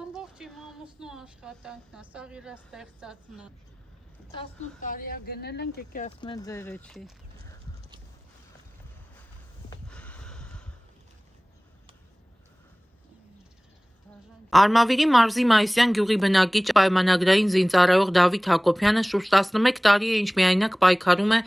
ամբողջ իմ ամուսնու աշխատանքն է, սա իր ստեղծածն է։ 18 տարի է գնել ենք, եկի ասում են ձերը չի։ Արմավիրի մարզի Մայիսյան գյուղի բնակիչ պայմանագրային զինծառայող Դավիթ Հակոբյանը շուրջ 11 տարի է ինչ միայնակ պայքարում է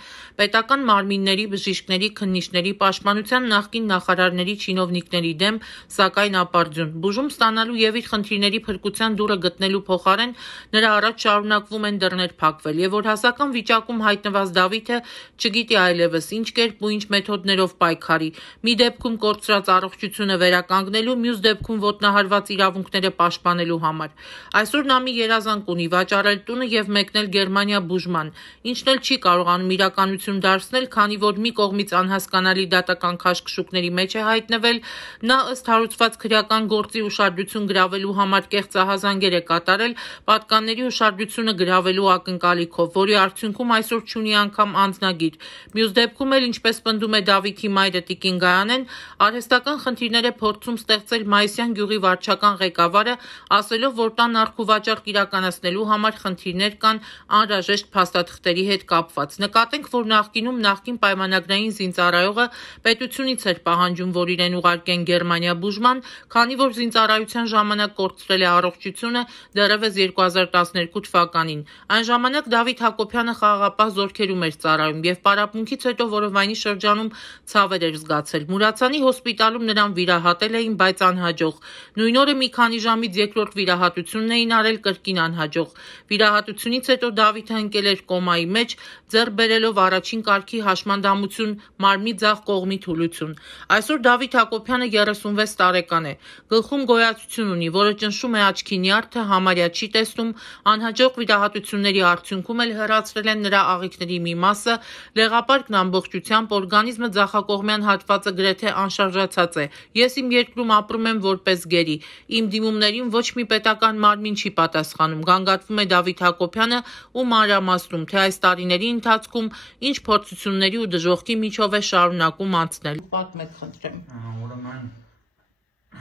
պետական մարմինների, բժիշկների, քննիչների, պաշտպանության նախկին նախարարների, չինովնիկների դեմ, սակայն ապարդյուն։ Բուժում ստանալու եւ իր խնդիրների փրկության դուռը գտնելու փոխարեն նրա առաջ շարունակվում են դռներ փակվել, եւ որ հասական վիճակում հայտնված Դավիթը չգիտի այլևս ինչ կերպ ու ինչ մեթոդներով պայքարի։ Մի դեպքում կորցրած առողջությունը վերականգնելու, մյուս դեպքում ոտնահարված իրավունքները պաշտպանելու համար։ Այսօր նա մի երազանք ունի՝ վաճառել տունը եւ մեկնել Գերմանիա բուժման, ինչն էլ չի կարողանում իրականություն դարձնել, քանի որ մի կողմից անհասկանալի դատական քաշքշուկների մեջ է հայտնվել, նա ըստ հարուցված քրեական գործի ուշադրություն գրավելու համար կեղծահազանգեր է կատարել պատկանների ուշադրությունը գրավելու ակնկալիքով, որի արդյունքում այսօր չունի անգամ անձնագիր։ Մյուս դեպքում էլ, ինչպես պնդում է Դավիթի մայրը Տիկին Գայանեն, արհեստական խնդիրներ է փորձում ստեղծել Մայիսյան գյուղի վարչական ղեկավարը, ասելով, որ տան առքուվաճառք իրականացնելու համար խնդիրներ կան անհրաժեշտ փաստաթղթերի հետ կապված։ Նկատենք, որ նախկինում նախկին պայմանագրային զինծառայողը պետությունից էր պահանջում, որ իրեն ուղարկեն Գերմանիա բուժման, քանի որ զինծառայության ժամանակ կորցրել է առողջությունը դեռևս 2012 թվականին։ Այն ժամանակ Դավիթ Հակոբյանը խաղաղապահ զորքերում էր ծառայում եւ պարապմունքից հետո որովայնի շրջանում ցավեր էր զգացել։ Մուրացանի հոսպիտալում նրան վիրահատել էին, բայց անհաջող։ Նույն օրը մի քանի ժամից երկրորդ վիրահատությունն էին արել, կրկին անհաջող։ Վիրահատությունից հետո Դավիթը ընկել էր կոմայի մեջ, ձեռք բերելով առաջին կարգի հաշմանդամություն, մարմնի ձախ կողմի թուլություն։ Այսօր Դավիթ Հակոբյանը 36 տարեկան է։ Գլխում գոյացություն ունի, որը ճնշում է աչքի նյարդը, համարյա չի տեսնում, անհաջող վիրահատությունների արդյունքում էլ հեռացրել են նրա աղիքների մի մասը, լեղապարկն ամբողջությամբ, օրգանիզմը ձախակողմյան հատվածը գրեթե անշարժացած է։ Ես իմ երկրում ապրում եմ որպես գերի։ Իմ դիմումներին ոչ մի պետական մարմին չի պատասխանում, գանգատվում է Դավիթ Հակոբյանը ու մանրամասնում, թե այս տարիների ընթացքում ինչ փորձությունների ու դժոխքի միջով է շարունակում անցնել։ Պատմեք, խնդրեմ։ Ուրեմն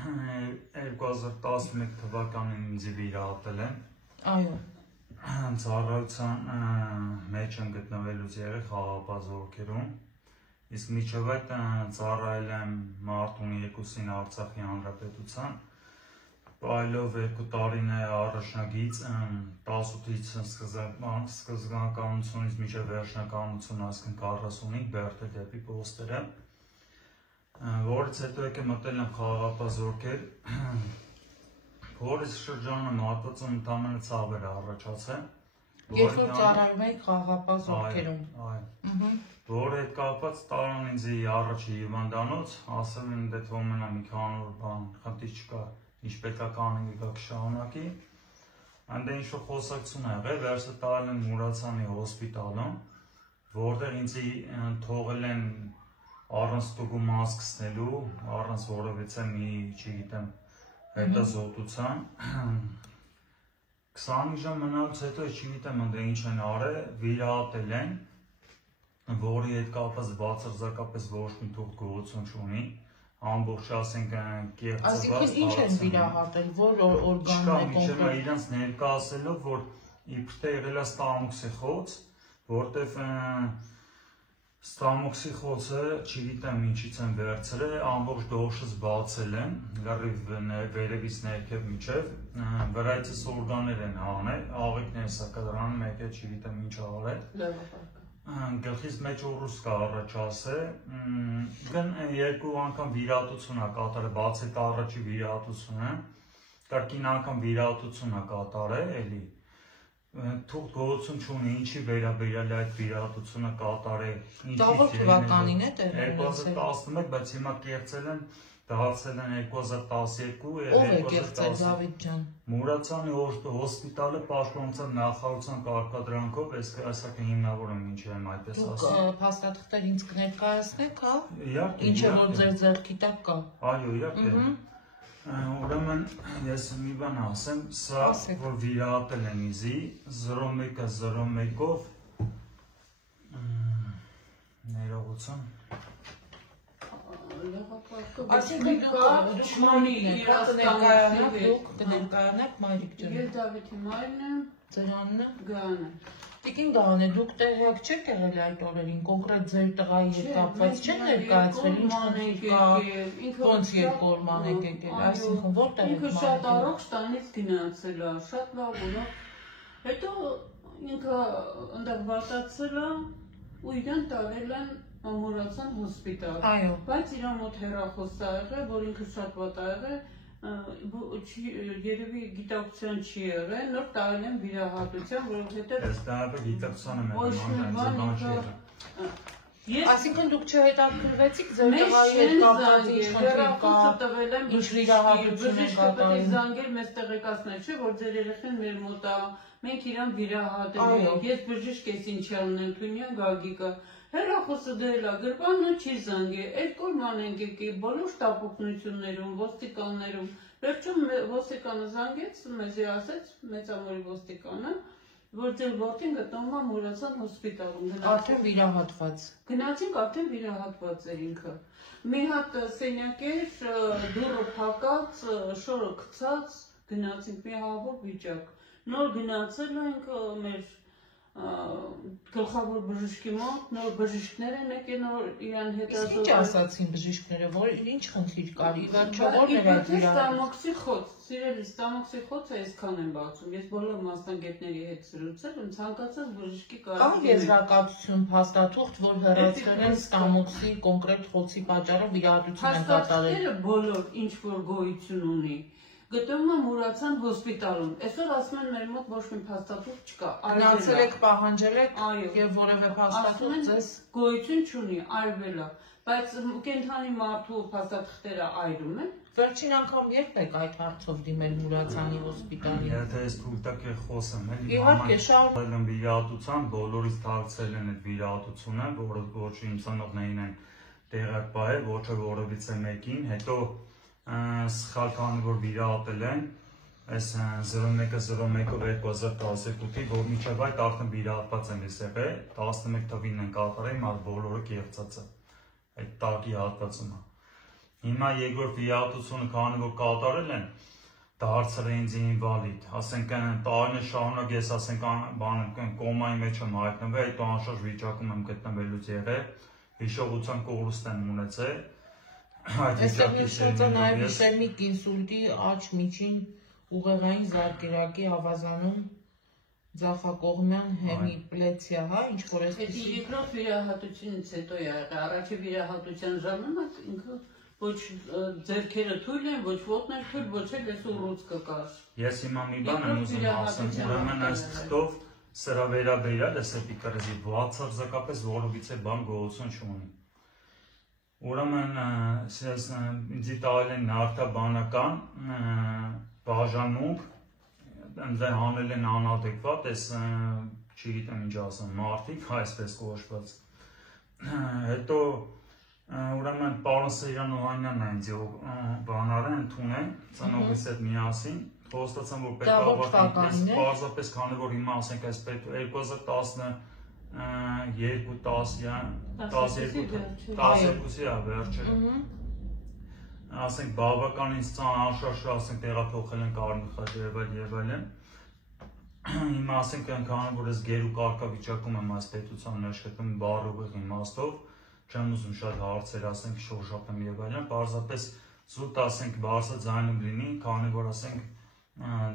2011 թվականին ինձ վիրահատել են։ Այո։ Ծառայության մեջ եմ գտնվելուց եղել խաղաղապահ զորքերում, իսկ մինչև այդ ծառայել եմ մարտունի 2-ին Արցախի Հանրապետության, պայելով 2 տարիներ առաջնագիծ 18-ից սկզբնականությունից մինչև վերջնականություն, այսինքն 45 բերդը դեպի պոստերը, որից հետո եկե մտել եմ խաղաղապահ զորքեր, որից շրջանը մատվածում ընդամենը ցավեր առաջացել։ Երբ որ ծառայում եք խաղաղապահ զորքերում։ Որը հետ կապված տարան ինձ առաջի հիվանդանոց, ասել են դե թողնա մի քանի բան, խնդիր չկա, ինչ պետք է կանենք գաք շարունակի։ Այնտեղ ինչ-որ խոսակցություն ա եղել, վերջը տալ են Մուրացանի հոսպիտալում, որտեղ ինձ թողել են առանց տուգու մասկսնելու, առանց որևէ մի, չգիտեմ, հետազոտության։ 20 ժամ մնալուց հետո չգիտեմ ընդ ինչ են արել, վիրահատել են, որի հետ կապված բացարձակապես ոչ մի թուղթ գոյություն չունի, ամբողջ ասենք կեղծված։ Այսինքն ինչ են վիրահատել, որ օրգանն է կոնկրետ։ Իրանց ներկայացելով, որ իբր թե եղել է ստամոքսիխոց, որտեվ ստամոքսիխոցը, չգիտեմ ինչից են վերցրել, ամբողջ դոշս բացել են, լրիվ վերևից ներքև միջև, վրայցս օրգաններ են հանել, աղիքներ սակադրան, մեկը չգիտեմ ինչ արել։ Գլխից մեջ ուռուս կա առաջ ասել, երկու անգամ վիրահատություն է կատարել, բաց այդ առաջի վիրահատությունը, կրկին անգամ վիրահատություն է կատարել, էլի թուղթ գոյություն չունի, ինչի վերաբերյալ այդ վիրահատությունը կատարել, Դա թվականին է տեղի ունեցել 2011, բայց հիմա կեղծել են, դարձել են 2012 եւ 2010։ Ո՞վ է կեղծել, Դավիթ ջան։ Մուրացանի հոսպիտալը պաշտպանության նախարարության կարգադրանքով, այսինքն հիմնավոր եմ ինչ եմ այդպես ասում։ Դուք փաստաթղթեր ինձ կներկայացնեք, հա։ Իհարկե։ Ինչը որ ձեր ձեռքի տակ կա։ Այո, իհարկե։ Ուրեմն ես մի բան ասեմ, սա որ վիրահատել են ինձի 0101-ով ներողություն Կներկայանաք Մայրիկ ջան։ Ես Դավիթի մայրն եմ, Ձերանն է։ Գանը։ Տիկին Գանը, դուք տեղյակ չեք եղել այդ օրերին, կոնկրետ ձեր տղայի հետ կապված չեք ներկայացրել, ինչ ոնց երկու օր մանեք եկել, այսինքն որտեղ եք ինքը շատ առողջ տանից գնացել է, շատ լավ ունով, հետո ինքը ընդեղ վատացել է ու իրան տարել են ամորացան հոսպիտալ, բայց իրա մոտ հեռախոս է եղել, որ ինքը շատ վատ է եղել, երևի գիտակցության չի եղել, նոր տարել են վիրահատության, որովհետև Ես դա գիտակցությանը Այսինքն դուք չհետաքրվեցիք ձեր տղայի հետ կապված ինչ խնդիր կա, ինչ վիրահատություն եք կատարում։ Զանգել մեզ տեղեկացնել, չէ, որ ձեր երեխան մեր մոտ է, մենք իրան վիրահատել ենք, ես բժիշկ ես ինչ անեմ, Թունյան Գագիկը, հեռախոսը դրել է գրպան ու չի զանգել, երկու օր մանենք եկել, բոլոր շտապօգնություններում, ոստիկաններում, վերջում ոստիկանը զանգեց, մեզի ասեց, մեծամորի ոստիկանը, որ ձեր որդին գտնվում է Մուրացան հոսպիտալում։ Արդեն վիրահատված։ Գնացինք արդեն վիրահատված էր ինքը։ Մի հատ սենյակ էր, դուռը փակած, շորը գցած, գնացինք մի հավուր վիճակ։ Նոր գնացել ենք մեր գլխավոր բժշկի մոտ, նոր բժիշկներ են եկել, նոր իրան հետազոտել։ Ինչ ասացին բժիշկները, որ ինչ խնդիր կար, ի վերջո ո՞րն էր այդ վիրահատությունը։ Ստամոքսի խոց, սիրելի ստամոքսի խոցը այսքան են բացում։ Ես բոլոր մասնագետների հետ զրուցել եմ, ցանկացած բժշկի Կա եզրակացություն, փաստաթուղթ, որ հեռացրել են ստամոքսի կոնկրետ խոցի պատճառով վիրահատություն են կատարել։ Փաստաթղթերը բոլոր ինչ որ գոյություն ունի։ Գտնվում է Մուրացան հոսպիտալում։ Այսօր ասում են մեր մոտ ոչ մի փաստաթուղթ չկա։ Գնացել եք, պահանջել եք եւ որևէ փաստաթուղթ ձեզ գոյություն չունի, արվել է։ Բայց կենթանի մարդու փաստաթղթերը այրում են։ Վերջին անգամ երբ եք այդ հարցով դիմել Մուրացանի հոսպիտալին։ Եթե ես թույլտակ է խոսեմ, էլի Իհարկե, շարունակել եմ վիրահատության, բոլորից դարձել են այդ վիրահատությունը, որը ոչ իմ ծնողներին են տեղակ բայել, ոչ որևիցե մեկին, հետո սխալ քանի որ վիրահատել են, այս 0101-ով 2012-ի, որ միջև այդ արդեն վիրահատված են ես եղել, 11 թվին են կատարել, մար բոլորը կեղծած է, այդ տակի հատվածում է։ Հիմա երկրորդ վիրահատությունը քանի որ կատարել են, դարձել է ինձ ինվալիդ, ասենք տարիներ շարունակ ես ասենք կոմայի մեջ եմ հայտնվել, հետո անշարժ վիճակում եմ գտնվելուց եղել, հիշողության կորուստ եմ ունեցել։ Այստեղ նշված է նաև իշեմիկ ինսուլտի աջ միջին ուղեղային զարկերակի ավազանում ձախակողմյան հեմիպլեցիա, հա, ինչ որ այսպես երկրորդ վիրահատությունից հետո եղել, առաջի վիրահատության ժամանակ ինքը ոչ ձեռքերը թույլ են, ոչ ոտներ թույլ, ոչ էլ այս ուռուցքը կար։ Ես հիմա մի բան եմ ուզում ասեմ, ուրեմն այս թղթով սրա վերաբերյալ էս էպիկրեզի բացարձակապես որովիցե բան գոյություն չունի։ Ուրեմն ինձ տալել են նավթաբանական բաժանմունք, ընդեղ հանել են անադեկվատ, այս չգիտեմ ինչ ասեմ, մարդիկ, այսպես կոչված։ Հետո ուրեմն պարոն Սեյրան Օհանյանն է ինձ բանարը ընդունել, ծնողիս հետ միասին, խոստացան, որ պետք է ավարտել, պարզապես քանի որ հիմա ասենք այս 2012-12-12-ի վերջը, ասենք բավական ինձ անշարժ ասենք տեղափոխել են Կարմիր եւ այլն, հիմա ասենք քանի որ ես գերու կարգավիճակում եմ այս պետության աշխատում բառուղի իմաստով, չեմ ուզում շատ հարցեր ասենք շոշափեմ եւ այլն, պարզապես զուտ ասենք բարձր ձայնում լինի, քանի որ ասենք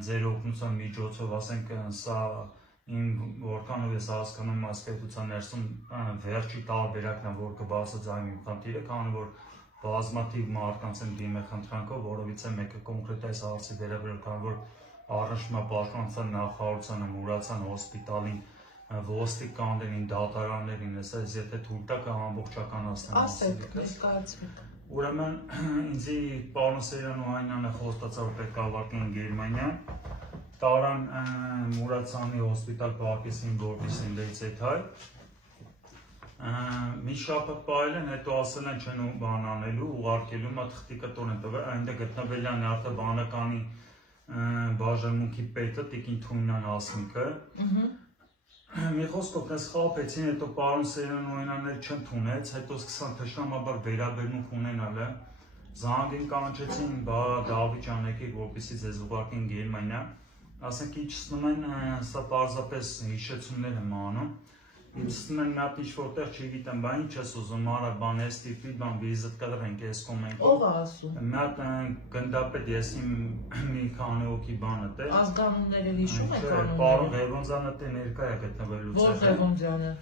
ձեր օգնության միջոցով ասենք սա իմ որքանով ես հասկանում այս պետության ներսում վերջի տարբերակն է, որ կբարձրացնի իմ խնդիրը, քանի որ բազմաթիվ մարդկանց եմ դիմել խնդրանքով, որովհետեւ մեկը կոնկրետ այս հարցի վերաբերյալ, քանի որ առնչնապաշտպանության նախարարությանը, Մուրացան հոսպիտալին, ոստիկաններին, դատարաններին, ես եթե թույլ տաք ամբողջականացնեմ ասեք, ներկայացրեք։ Ուրեմն ինձ պարոն Սեյրան Օհանյանը խոստացավ, որ պետք է ավարտեն Գերմանիա, տարան Մուրացանի հոսպիտալ Պարկեսին գործից ինձ հետ հայ, մի շաբաթ պահել են, հետո ասել են չեն բան անելու, ուղարկելու, մա թղթիկը տոն են տվել, այնտեղ գտնվել է նավթաբանականի բաժանմունքի պետը, Տիկին Թունյան Ասմիկը, մի խոսքով դες խաղապեցին, հետո պարոն Սեյրան Օհանյանն էլ չընդունեց, հետո սկսան թշնամաբար վերաբերմունք ունենալ է, Զանգին կանչեցին, բա Դավիթ ջան, եկեք որպեսզի ձեզ ուղարկեն Գերմանիա։ Ասենք իջցնում են, սա պարզապես հիշեցումներ եմ անում։ Իջցնում են մի հատ ինչ-որտեղ, չգիտեմ, բա ինչ ես ուզում, արա բան, այս տիպի բան, վիզիտ կտրենք, այս կոմենտ։ Ով է ասում։ Մի հատ գնդապետ, ես իմ մի քանի հոգի բանը տե։ Ազգանունները հիշում եք անունները։ Պարոն Ղևոնդյանը տե ներկա է գտնվելուց։ Ո՞ր Ղևոնդյանը։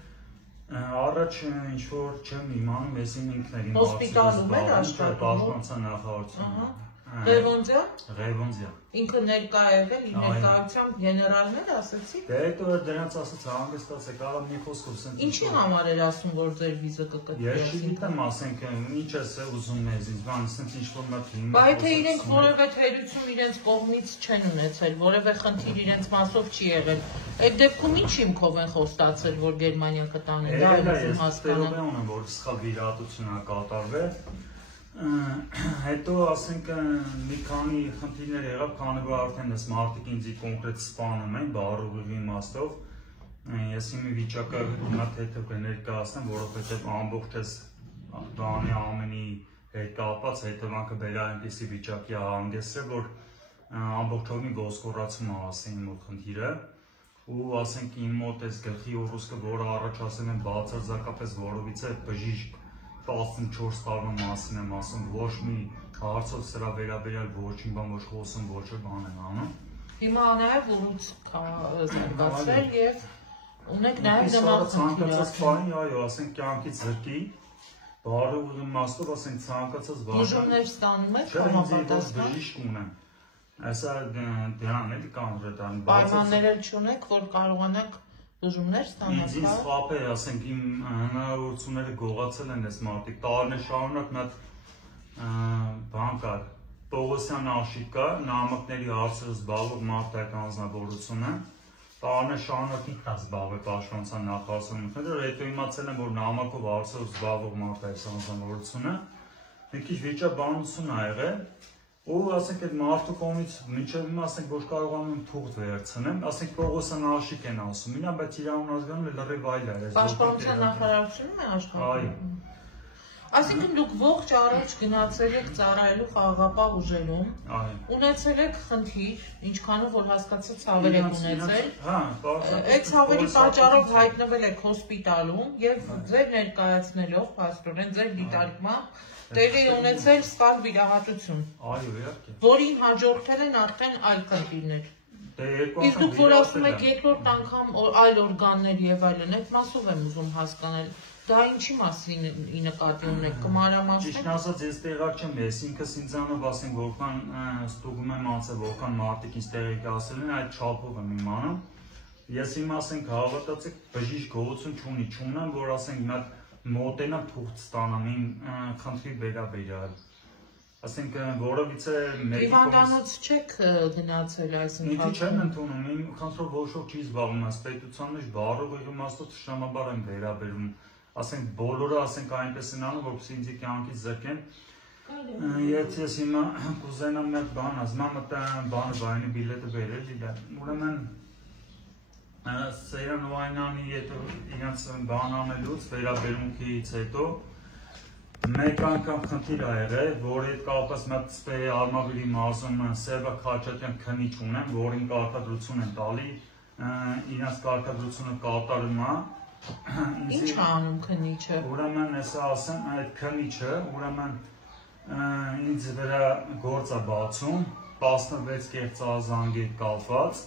Առաջ ինչ-որ չեմ իմանում, ես իմ ինքներին հոսպիտալում էր աշխատում։ Պաշտպանության նախարարությունում։ Ղևոնդյան։ Ինքը ներկա է եղել, իր ներկայությամբ գեներալներ ասեցի։ Դե հետո դրանց ասաց հանգստացեք, արամ մի խոսքով սենց։ Ինչի համար էր ասում, որ ձեր վիզը կկտրվի։ Ես չգիտեմ, ասենք, ինչ ես ուզում մեզ ինձ, բան, սենց ինչ-որ մատ հիմա։ Բայց թե իրենք որևէ թերություն իրենց կողմից չեն ունեցել, որևէ խնդիր իրենց մասով չի եղել։ Այդ դեպքում ինչ հիմքով են խոստացել, որ Գերմանիա կտանեն, դա եմ հասկանում։ Ես ունեմ, որ սխալ վիրահատություն է կատարվել։ Հետո ասենք մի քանի խնդիրներ եղավ, քանի որ արդեն այս մարդիկ ինձ կոնկրետ սպանում են, բառուղի իմաստով։ Ես իմ վիճակը հիմա թեթև կներկայացնեմ, որովհետև ամբողջ այս բանի ամենի հետ կապված հետևանքը բերա այնպիսի վիճակի հանգեցրել, որ ամբողջովին ոսկորացում է ասեն իմ խնդիրը։ Ու ասենք իմ մոտ այս գլխի ուռուսկը, որը առաջ ասել են բացարձակապես որովիցե բժիշկ 14 տարվա մասին եմ ասում, ոչ մի հարցով սրա վերաբերյալ ոչինչ բան ոչ խոսում, ոչ բան են անում։ Հիմա նաև ուռուց զարգացել եւ ունեք նաև ցանկացած բանի, այո, ասենք կյանքից զրկի, բարու իմաստով ասենք ցանկացած բան։ Բուժումներ ստանում եք համապատասխան։ Բժիշկ ունեմ։ Այսա դրան էլ կոնկրետան պայմաններ չունեք, որ կարողանաք բուժումներ ստանալ։ Ինձ խափ է, ասենք իմ հնարավորությունները գողացել են այս մարդիկ, տարիներ շարունակ մի հատ բան կար, Պողոսյան Աշիկ կա, նամակների հարցերով զբաղվող մարդկային անձնավորությունը, տարիներ շարունակ ինքն է զբաղվել պաշտպանության նախարարությունում, հետո իմացել եմ, որ նամակով հարցերով զբաղվող մարդկային անձնավորությունը մի քիչ վիճաբանություն ա եղել։ Ու ասենք այդ մարդու կողմից մինչև հիմա ասենք ոչ կարողանում եմ թուղթ վերցնեմ, ասենք Պողոսյան Աշիկ են ասում, ինա բայց իր անուն ազգանում լրիվ այլ է։ Պաշտպանության նախարարությունում է աշխատում։ Այո։ Այսինքն դուք ողջ առաջ գնացել եք ծառայելու խաղաղապահ ուժերում, ունեցել եք խնդիր, ինչքանով որ հասկացա ցավեր եք ունեցել։ Այդ ցավերի պատճառով հայտնվել եք հոսպիտալում եւ ձեր ներկայացնելով փաստորեն ձեր դիտարկմամբ տեղի ունեցել սխալ վիրահատություն։ Այո, իհարկե։ Որին հաջորդել են արդեն այլ խնդիրներ։ Իսկ դուք որ ասում եք երկրորդ անգամ այլ օրգաններ եւ այլն, այդ մասով եմ ուզում հասկանալ։ Դա ինչի մասին նկատի ունեք, կմանրամասնեք։ Ճիշտն ասած, ես տեղակ չեմ, ես ինքս ինձանով ասենք որքան ստուգում եմ անցել, որքան մարդիկ ինձ տեղեկ ասել են, այդ չափով եմ իմանում։ Ես իմ ասենք հավատացեք բժիշկ գողություն չունեմ, որ ասենք մի հատ մոտենամ թուղթ ստանամ իմ խնդրի վերաբերյալ։ Ասենք որովիցե մեկի հիվանդանոց չեք գնացել այս ընթացքում։ Ինչ չեմ ընդունում, իմ խնդրով ոչով չի զբաղվում, այս պետության մեջ բարով իմաստով ճշտամաբար եմ վերաբերում։ Ասենք բոլորը ասենք այնպես են անում, որպեսզի ինձ կյանքից զրկեն։ Եթե ես հիմա կուզենամ մի բան ասեմ, բանը բայնի բիլետը վերել, ուրեմն Սեյրան Վայնանի հետո իրենց բան անելուց վերաբերմունքից հետո մեկ անգամ խնդիր ա եղել, որի հետ կապված մի հատ Արմավիրի մարզում Սերբա Քաչատյան քննիչ ունեմ, որին կարգադրություն են տալի, իրենց կարգադրությունը կատարում է։ Ինչ է անում քննիչը։ Ուրեմն հեսա ասեմ, այդ քննիչը, ուրեմն ինձ վրա գործ է բացում, 16 կեղծազանգ է կապված,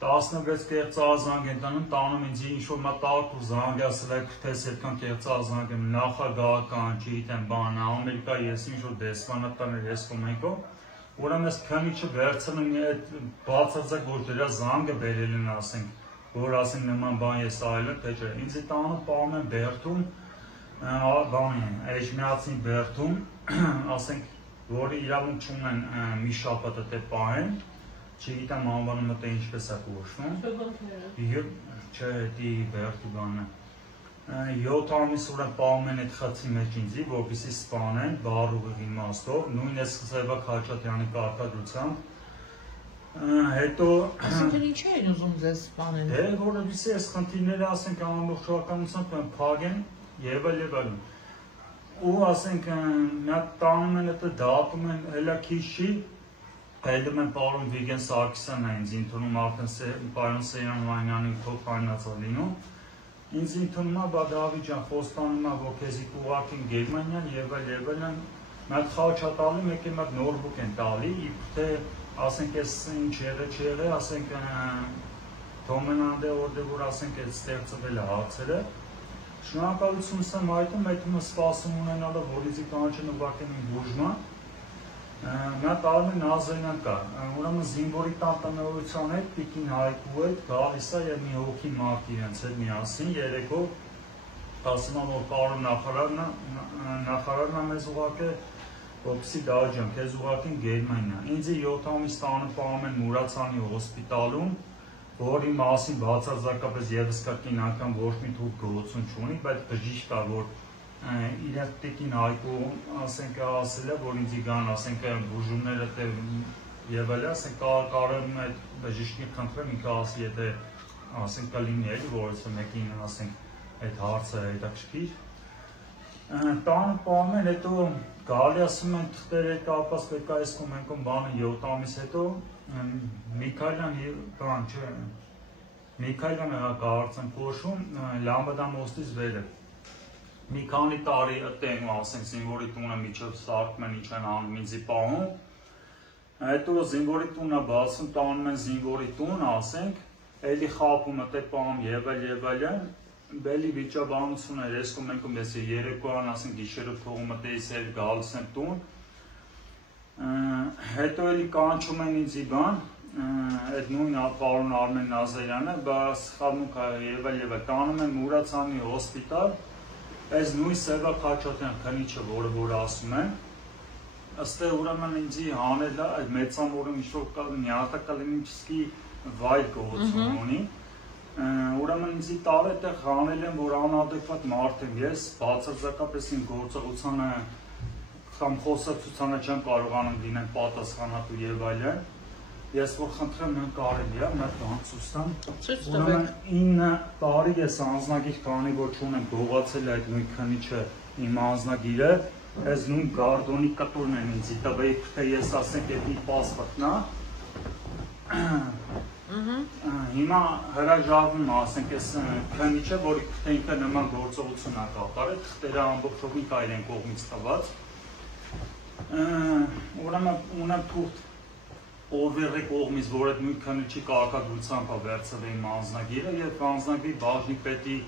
16 կեղծազանգ են տանում ինձ ինչ-որ մտարդու զանգ ասել եք, թես հետքան կեղծազանգ եմ նախագահական, չգիտեմ բան, Ամերիկայի ես ինչ-որ դեսպանատաներ ես կոմենքով, ուրեմն ես քննիչը վերցնում այդ բացարձակ որ դրա զանգը բերել են ասենք, որ ասենք նման բան ես այլը, թե չէ, ինձ է տանում պարում են բերդում, էջմիածին բերդում, ասենք, որի իրավունք չունեն մի շաբաթը թե պահեն, չգիտեմ անվանումը թե ինչպես է կոչվում, չէ, դի բերդի բանը, 7 ամիս ուրեմն պահում են այդ խցի մեջ ինձի, որպեսզի սպանեն, բարուղի իմաստով, նույն ես Սերբա Քաչատյանի կարգադրությամբ, հետո Այսինքն ինչ էին ուզում ձեզ սպանեն։ Դե որովհետեւ այս խնդիրները ասենք ամբողջականությամբ փագեն եւ այլն։ ու ասենք նա տանում են այդ դատում են հելա քիչ չի այդում են պարոն Վիգեն Սարգսյանն է ինձ ընդունում արդեն պարոն Սեյրան Վանյանին փոխանցած լինում ինձ ընդունում է բա Դավիթ ջան խոստանում է որ քեզի կուղարկին Գերմանիան եւ այլն մատ խաչատալի մեկ մատ նորբուկ են տալի իբթե ասենք էս ինչ եղե ասենք դոմենանդե օրդե որ ասենք այդ ստեղծվել է հարցերը շնորհակալություն եմ այդում սպասում ունենալով որիզի կանչեն ուղարկեն իմ բուժման նա տալում է Նազարյան կա ուրեմն զինվորի տնտեսության հետ Տիկին Հայկու հետ գալիս է եւ մի հոգի մարդ իրենց հետ միասին երեկո ասում են որ պարոն նախարարն է մեզ ուղարկել որպեսզի դաջան քեզ ուղարկեն Գերմանիա ինձ 7 ամիս տանը պահում են Մուրացյանի հոսպիտալում որի մասին բացարձակապես եւս կրկին անգամ ոչ մի թուղթ գոհություն չունի բայց բժիշկ կա որ իրենք Տիկին Հայկու ասենք ասել է որ ինձ գան ասենք բուժումները եւ այլ ասենք կարող եմ այդ բժիշկին խնդրեմ ինքը ասի եթե ասենք կլինի էլի որովհետեւ մեկին ասենք այդ հարցը հետաքրքիր տան պահում են հետո գալի ասում են թղթերը կապած պետք է այս կոմենկոմ բանը 7 ամիս հետո Միքայելյան բան չէ Միքայելյանը կարծեմ կոչում Լամբադա մոստից վերը մի քանի տարի այդտեղ ասենք զինվորի տունը միջով սարքում են ինչ են անում ինձի պահում հետո զինվորի տունը բացում տանում են զինվորի տուն ասենք էլի խապում այդտեղ պահում եւ այլն բելի վիճաբանություն էր ես կոմենկում ես երեկոյան ասենք գիշերով թողում այդտեղից էլ գալիս են տուն հետո էլի կանչում են ինձի բան այդ նույն պարոն Արմեն Նազարյանը բաց խանուկ եւ այլ տանում են Մուրացյանի հոսպիտալ այս նույն Սևա Խաչատյան քնիչը որ ասում են ըստ ուրեմն ինձի հանել է այդ մեծամորը ինչ-որ նյարդակալինիչսկի վայր գողություն ունի ուրեմն ինձի տալ այդտեղ հանել են որ անադեկվատ մարդ եմ ես բացարձակապես իմ գործողությանը կամ խոսակցությանը չեմ կարողանում լինել պատասխանատու եւ այլն ես որ խնդրեմ նա կարելի է մեր բանցուստան ուրեմն 9 տարի ես անձնագիր կանի որ չունեմ գողացել այդ նույն քնիչը իմ անձնագիրը այս նույն գարդոնի կտուրն են ինձ տվել թե ես ասենք այդ մի պասպորտն է հիմա հրաժարվում ասենք այս քնիչը որի թե ինքը նման գործողություն է կատարել թղթերը ամբողջովին կայրեն կողմից տված ուրեմն ունեմ թուղթ Օրվերի կողմից, որ այդ նույն քննիչի կարգադրությամբ է վերցվել իմ անձնագիրը եւ անձնագիր բաժնի պետի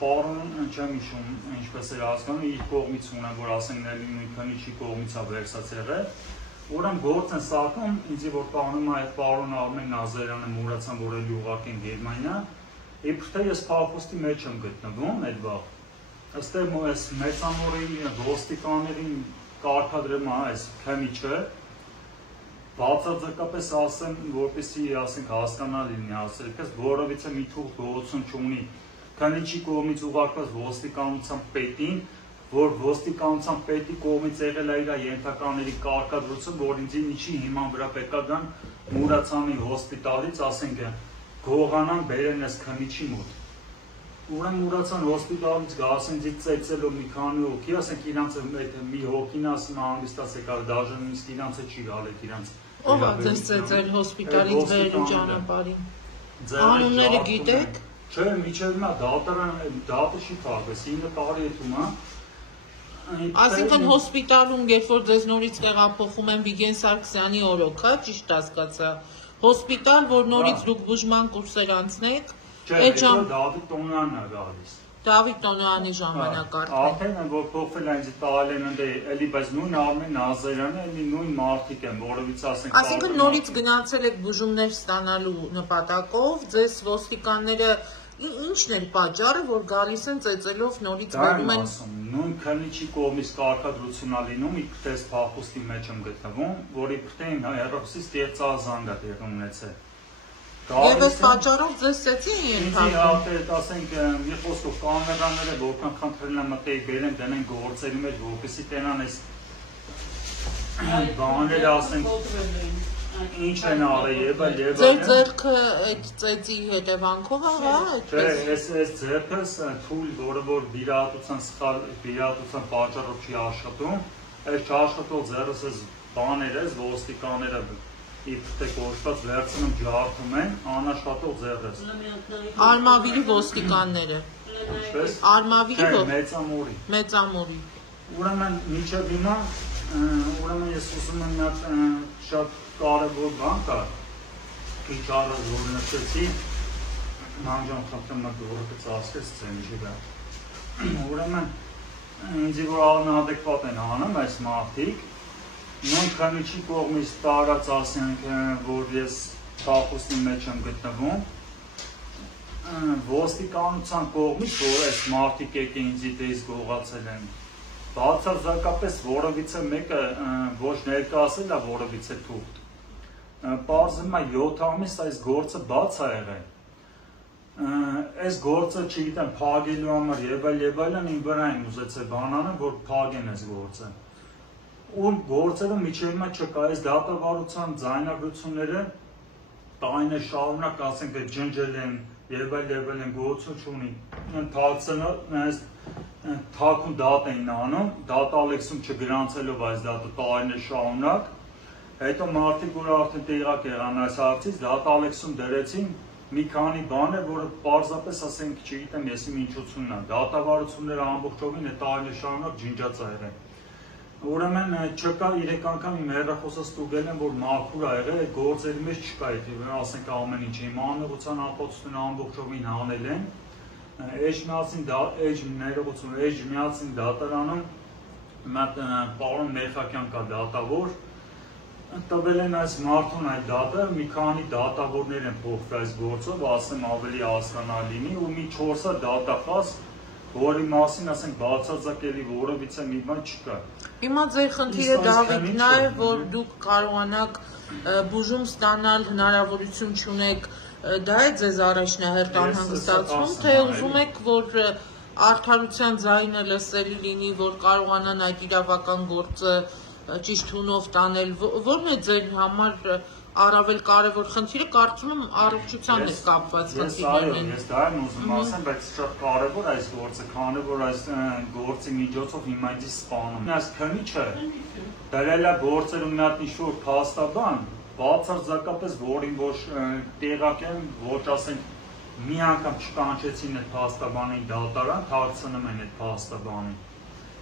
պարոն չեմ հիշում ինչպես էր հասկանում իր կողմից ունեմ որ ասենք նույն քննիչի կողմից է վերցած եղել ուրեմն գործ են սակում ինձ որ տանում է այդ պարոն Արմեն Նազարյանը Մուրացյան որ էլի ուղարկեն Գերմանիա իբր թե ես փախուստի մեջ եմ գտնվում այդ բաղ ըստ այս մեծամորի ոստիկաններին կարգադրում է այս քննիչը բացարձակապես ասեմ, որպեսզի ասենք հասկանալի լինի ասել, քեզ որովհետեւ մի թուղթ գողություն չունի։ Քանիչի կողմից ուղարկված ոստիկանության պետին, որ ոստիկանության պետի կողմից եղել է իր ենթականների կարգադրություն, որ ինձ ինչի հիման վրա պետք է գան Մուրացյանի հոսպիտալից, ասենք գողանան բերեն այս քանիչի մոտ։ Ուրեմն Մուրացյան հոսպիտալից գալիս ինձ ծեծելով մի քանի հոգի, ասենք իրանց մի հոգին ասում հանգստած եկալ, դաժան նույնիսկ իրանց չի գալել իրանց Ով է ձեզ ծեծել հոսպիտալից վերելու ճանապարհին։ Անունները գիտեք։ Չէ, միջև նա դատը չի փակվես, 9 տարի է թումա։ Այսինքն հոսպիտալում, երբ որ ձեզ նորից տեղափոխում են Վիգեն Սարգսյանի օրոք, հա, ճիշտ հասկացա։ Հոսպիտալ, որ նորից դուք բուժման կուրսեր անցնեք, այդ Դավիթ Տոնյանն է գալիս։ Դավիթ Տոնյանի ժամանակարկն։ Արդեն որ փոխվել այն տալ են ընդ էլի բայց նույն Արմեն Նազարյանը էլի նույն մարդիկ են, որովից ասենք Այսինքն նորից գնացել եք բուժումներ ստանալու նպատակով, ձեզ ոստիկանները ինչն է պատճառը, որ գալիս են ծեծելով նորից բերում են նույն քննիչի կողմից կարգադրություն է լինում, իբրտես փախուստի մեջ եմ գտնվում, որի բրտեն հերոսի ստեղծազանգ է տեղի ունեցել։ Եվ այս պատճառով ձեզ ծեծի են ենթարկվում։ Ինձ ասենք մի խոսքով կամերաները որքան խնդրել եմ մտեի բերեն դնեն գործերի մեջ, որպեսզի տենան այս բաները ասենք ինչ են արել եւ այլ։ Ձեր ձեռքը այդ ծեծի հետևանքով է, հա, այդպես։ Այս ձեռքս թույլ, որ վիրահատության սխալ վիրահատության պատճառով չի աշխատում, այս չաշխատող ձեռս էս բաները, ոստիկանները իբրե կոչված վերցնում ջարդում են, անաշխատող ձեռս։ Արմավիրի ոստիկանները։ Ինչպես։ Արմավիրի մեծամորի։ Ուրեմն մինչև հիմա ուրեմն ես ուզում եմ մի շատ կարևոր բան կա, քիչ առաջ որ նշեցի, մանջան խնդրում եմ դուրս ծածկես ցենջի դա։ Ուրեմն ինձ որ անադեկվատ են անում այս մարդիկ, նույն քանիչի կողմից տարած ասենք, որ ես փախուստի մեջ եմ գտնվում, ոստիկանության կողմից, որ այս մարդիկ եկե ինձ դից գողացել են, բացարձակապես որովիցե մեկը ոչ ներկայացել է որովիցե թուղթ։ Պարզվում է 7 ամիս այս գործը բաց է եղել։ Այս գործը չգիտեմ փակելու համար եւ այլն իմ վրա են ուզեցել բանանը, որ փակեն այս գործը։ Ու գործերը միջև հիմա չկա, այս դատավարության ձայնագրությունները տարիներ շարունակ ասենք ջնջել են եւ այլն գործություն չունի։ Ընդհանրապես թաքուն դատ էին անում, դատալեքսում չգրանցելով այս դատը տարիներ շարունակ, հետո մարդիկ որ արդեն տեղակ եղան այս հարցից, դատալեքսում դրեցին մի քանի բաներ, որը պարզապես ասենք չգիտեմ եսի միջոցությունն է, դատավարությունները ամբողջովին այդ տարիներ շարունակ ջնջած է եղել։ Ուրեմն չկա 3 անգամ իմ հեռախոսը ստուգել են, որ մաքուր է եղել, այդ գործերի մեջ չկա, եթե ասենք ամեն ինչ, իմ անողության ապացույցները ամբողջովին հանել են, Էջմիածին դատարանում պարոն Մեխակյան կա դատավոր, տվել են այս մարդուն այդ դատը, մի քանի դատավորներ են փոխվել այս գործով, ասեմ ավելի հասկանալի լինի, ու մի 4 դատախազ, որի մասին ասենք բացարձակելի որովիցե մի բան չկա։ Հիմա ձեր խնդիրը Դավիթն է, որ դուք կարողանաք բուժում ստանալ հնարավորություն չունեք, դա է ձեզ առաջնահերթ անհանգստացում, թե ուզում եք, որ արդարության ձայնը լսելի լինի, որ կարողանան այդ իրավական գործը ճիշտ հունով տանել, որն է ձեր համար առավել կարևոր խնդիրը, կարծում եմ առողջության հետ կապված խնդիրներն են։ Ես դա եմ ուզում ասեմ, բայց շատ կարևոր այս գործը, քանի որ այս գործի միջոցով հիմա ինձ սպանում։ Այս քնիչը դրել է գործերում մի հատ ինչ-որ փաստաբան, բացարձակապես որին ոչ տեղակ են, ոչ ասենք մի անգամ չկանչեցին այդ փաստաբանին դատարան, թաքցնում են այդ փաստաբանին։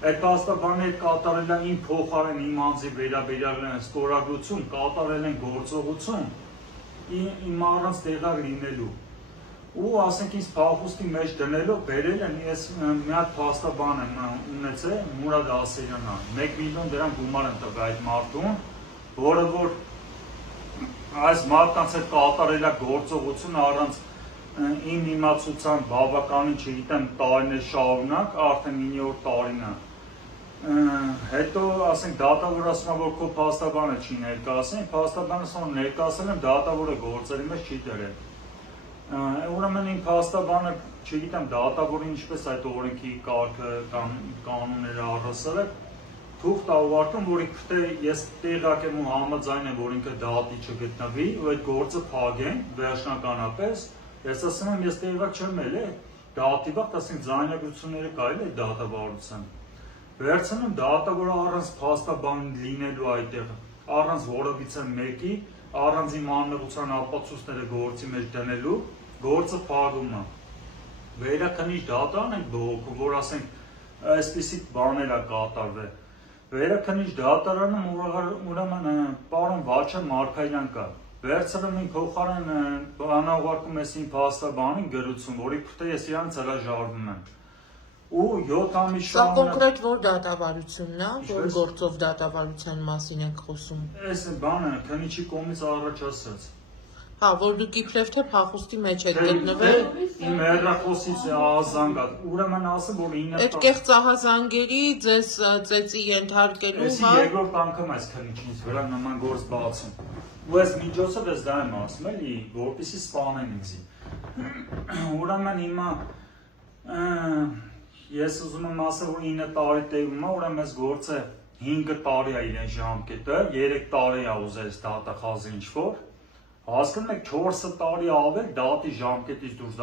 Այդ փաստաբանները կատարել են իմ փոխարեն իմ անձի վերաբերյալ ստորագրություն, կատարել են գործողություն իմ առանց տեղակ լինելու։ Ու ասենք ինձ փախուստի մեջ դնելով բերել են ես մի հատ փաստաբան եմ ունեցել Մուրադ Ասերյանը 1 միլիոն դրամ գումար են տվել այդ մարդուն, որը որ այս մարդկանց հետ կատարել է գործողություն առանց իմ իմացության բավականին չգիտեմ տարիներ շարունակ, արդեն 9-րդ տարին է։ Հետո ասենք դատավորը ասում է, որ քո փաստաբանը չի ներկայացել, փաստաբանը ասում է ներկայացել եմ, դատավորը գործերի մեջ չի դրել։ Ուրեմն իմ փաստաբանը, չգիտեմ, դատավորը ինչպես այդ օրենքի կարգը կամ կանոնները առասել է, թուղթ ավարտում, որ ինքը ես տեղակ եմ ու համաձայն եմ, որ ինքը դատի չգտնվի, ու այդ գործը փակեն վերջնականապես, ես ասում եմ, ես տեղակ չեմ ել, դատի վաղ, ասենք ձայնագրությունները կարելի է դատավարության։ Վերցնում դատավորը առանց փաստաբան լինելու այդտեղ, առանց որովիցե մեկի, առանց իմ անմեղության ապացույցները գործի մեջ դնելու, գործը փակում է։ Վերաքննիչ դատարան ենք բողոքում, որ ասենք այսպիսի բաներ է կատարվել։ Վերաքննիչ դատարանում ուրեմն պարոն Վաչե Մարկարյան կա։ Վերցրում են փոխարեն բանավարկում ես իմ փաստաբանին գրություն, որի փութը ես իրանց հրաժարվում եմ։ Ու 7 ամիս շարունակ։ Սա կոնկրետ որ դատավարությունն է, որ գործով դատավարության մասին ենք խոսում։ Այս բանը քննիչի կողմից առաջ ասած։ Հա, որ դուք իբրև թե փախուստի մեջ եք գտնվել։ Իմ հեռախոսից ահազանգած։ Ուրեմն ասեմ, որ 9 Այդ կեղծահազանգերի ձեզ ծեծի ենթարկելու, հա։ Ես երկրորդ անգամ այս քննիչից վրա նման գործ բացում։ Ու այս միջոցով ես դա եմ ասում, էլի, որպեսզի սպանեն ինձ։ Ուրեմն հիմա ես ուզում եմ ասել, որ 9 տարի տևում է, ուրեմն այս գործը 5 տարի է իրեն ժամկետը, 3 տարի է ուզես դատախազը ինչ-որ, հասկանում եք 4 տարի ավել դատի ժամկետից դուրս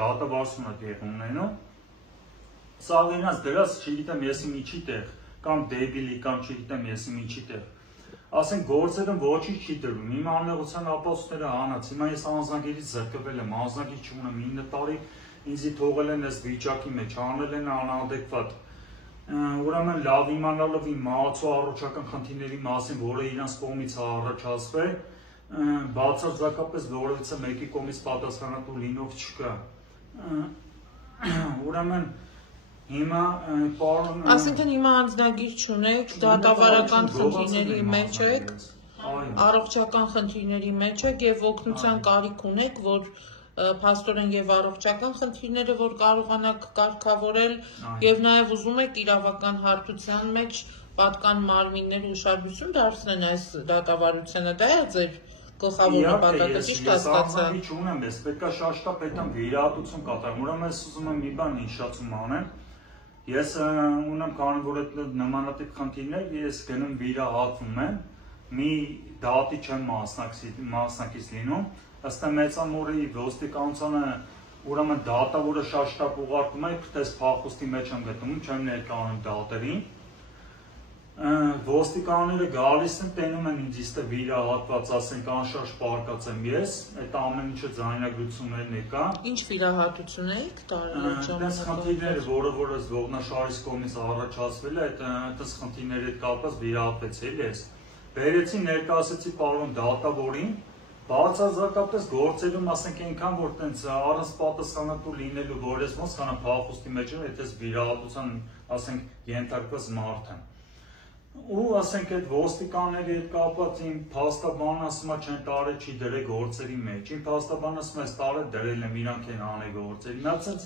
դատավարությունը տեղի ունենում, սա իրենց դրած չգիտեմ եսի միջի տեղ, կամ դեբիլի, կամ չգիտեմ եսի միջի տեղ, ասենք գործերում ոչինչ չի դրվում, իմ անմեղության ապացույցները հանած, հիմա ես անձնագիրից զրկվել եմ, անձնագիր չունեմ 9 տարի, ինձի թողել են այս վիճակի մեջ, անել են անադեկվատ, ուրեմն լավ իմանալով իմ մահացու առողջական խնդիրների մասին, որը իրենց կողմից է առաջացվել, բացարձակապես որևիցե մեկի կողմից պատասխանատու լինող չկա, ուրեմն հիմա պարոն Այսինքն հիմա անձնագիր չունեք, դատավարական խնդիրների մեջ եք, առողջական խնդիրների մեջ եք եւ օգնության կարիք ունեք, որ փաստորեն եւ առողջական խնդիրները, որ կարողանաք կարգավորել եւ նաեւ ուզում եք իրավական հարթության մեջ պատկան մարմինների ուշադրություն դարձնեն այս դատավարությանը, դա է ձեր գլխավոր նպատակը, ճիշտ հասկացա։ Ես չունեմ, ես պետքա շաշտապետ եմ վերահատություն կատարեմ, ուրեմն ես ուզում եմ մի բան հիշացում անեմ, ես ունեմ քանի որ այդ նմանատիպ խնդիրներ, ես գնում վերահատվում եմ, մի դատի չեմ մասնակից լինում, ըստ մեծամորի ոստիկանությանը ուրեմն դատավորը շաշտապ ուղարկում է, իբրտես փախուստի մեջ եմ գտնում, չեմ ներկայանում դատերին, ոստիկանները գալիս են, տենում են ինձ իստե վիրահատված, ասենք անշարժ պարկած եմ ես, այդ ամեն ինչը ձայնագրություններն եկա։ Ինչ վիրահատություն եք տարել այդ ժամանակ։ Այս խնդիրները, որը որ այս ողնաշարից կողմից առաջացվել է, այս խնդիրների հետ կապված վիրահատվեցի ես։ Բերեցի ներկայացեցի պարոն դատավորին, բացարձակապես գործերում ասենք այնքան որ տենց առանց պատասխանատու լինելու, որ ես ոնց կանա փախուստի մեջ եմ, եթե վիրահատության ասենք ենթարկված մարդ եմ։ Ու ասենք այդ ոստիկանների հետ կապված իմ փաստաբանն ասում է չեն տարել չի դրել գործերի մեջ։ Իմ փաստաբանն ասում է տարել դրել եմ, իրանք են անել գործերի։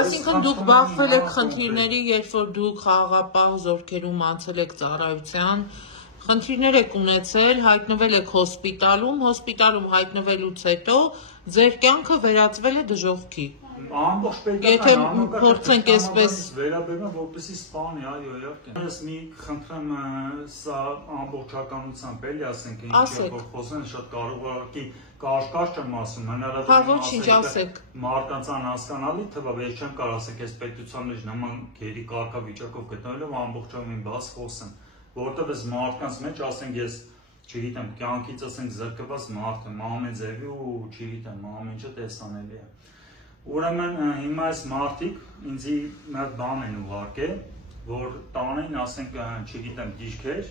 Այսինքն դուք բախվել եք խնդիրների, երբ որ դուք խաղաղապահ զորքերում անցել եք ծառայության, խնդիրներ եք ունեցել, հայտնվել եք հոսպիտալում հայտնվելուց հետո ձեր կյանքը վերածվել է դժոխքի։ Ամբողջ պետական փորձենք այսպես վերաբերում որպեսի սպանի, այո, իհարկե։ Ես մի խնդրեմ սա ամբողջականությամբ էլի ասենք ինչ որ խոսեն շատ կարող է կաշկաշ չեմ ասում, հնարավորինչ մարդկանց անհասկանալի թվա, ես չեմ կարող ասեք այս պետության մեջ նման գերի կարգավիճակով գտնվելով ամբողջովին բաց խոսեմ, որտեղ այս մարդկանց մեջ ասենք ես չգիտեմ կյանքից ասենք զրկված մարդ եմ, ամեն ձևի ու չգիտեմ ամեն ինչը տեսանելի է։ Ուրեմն հիմա այս մարդիկ ինձի մի հատ բան են ուղարկել, որ տանեն ասենք չգիտեմ դիրքեր,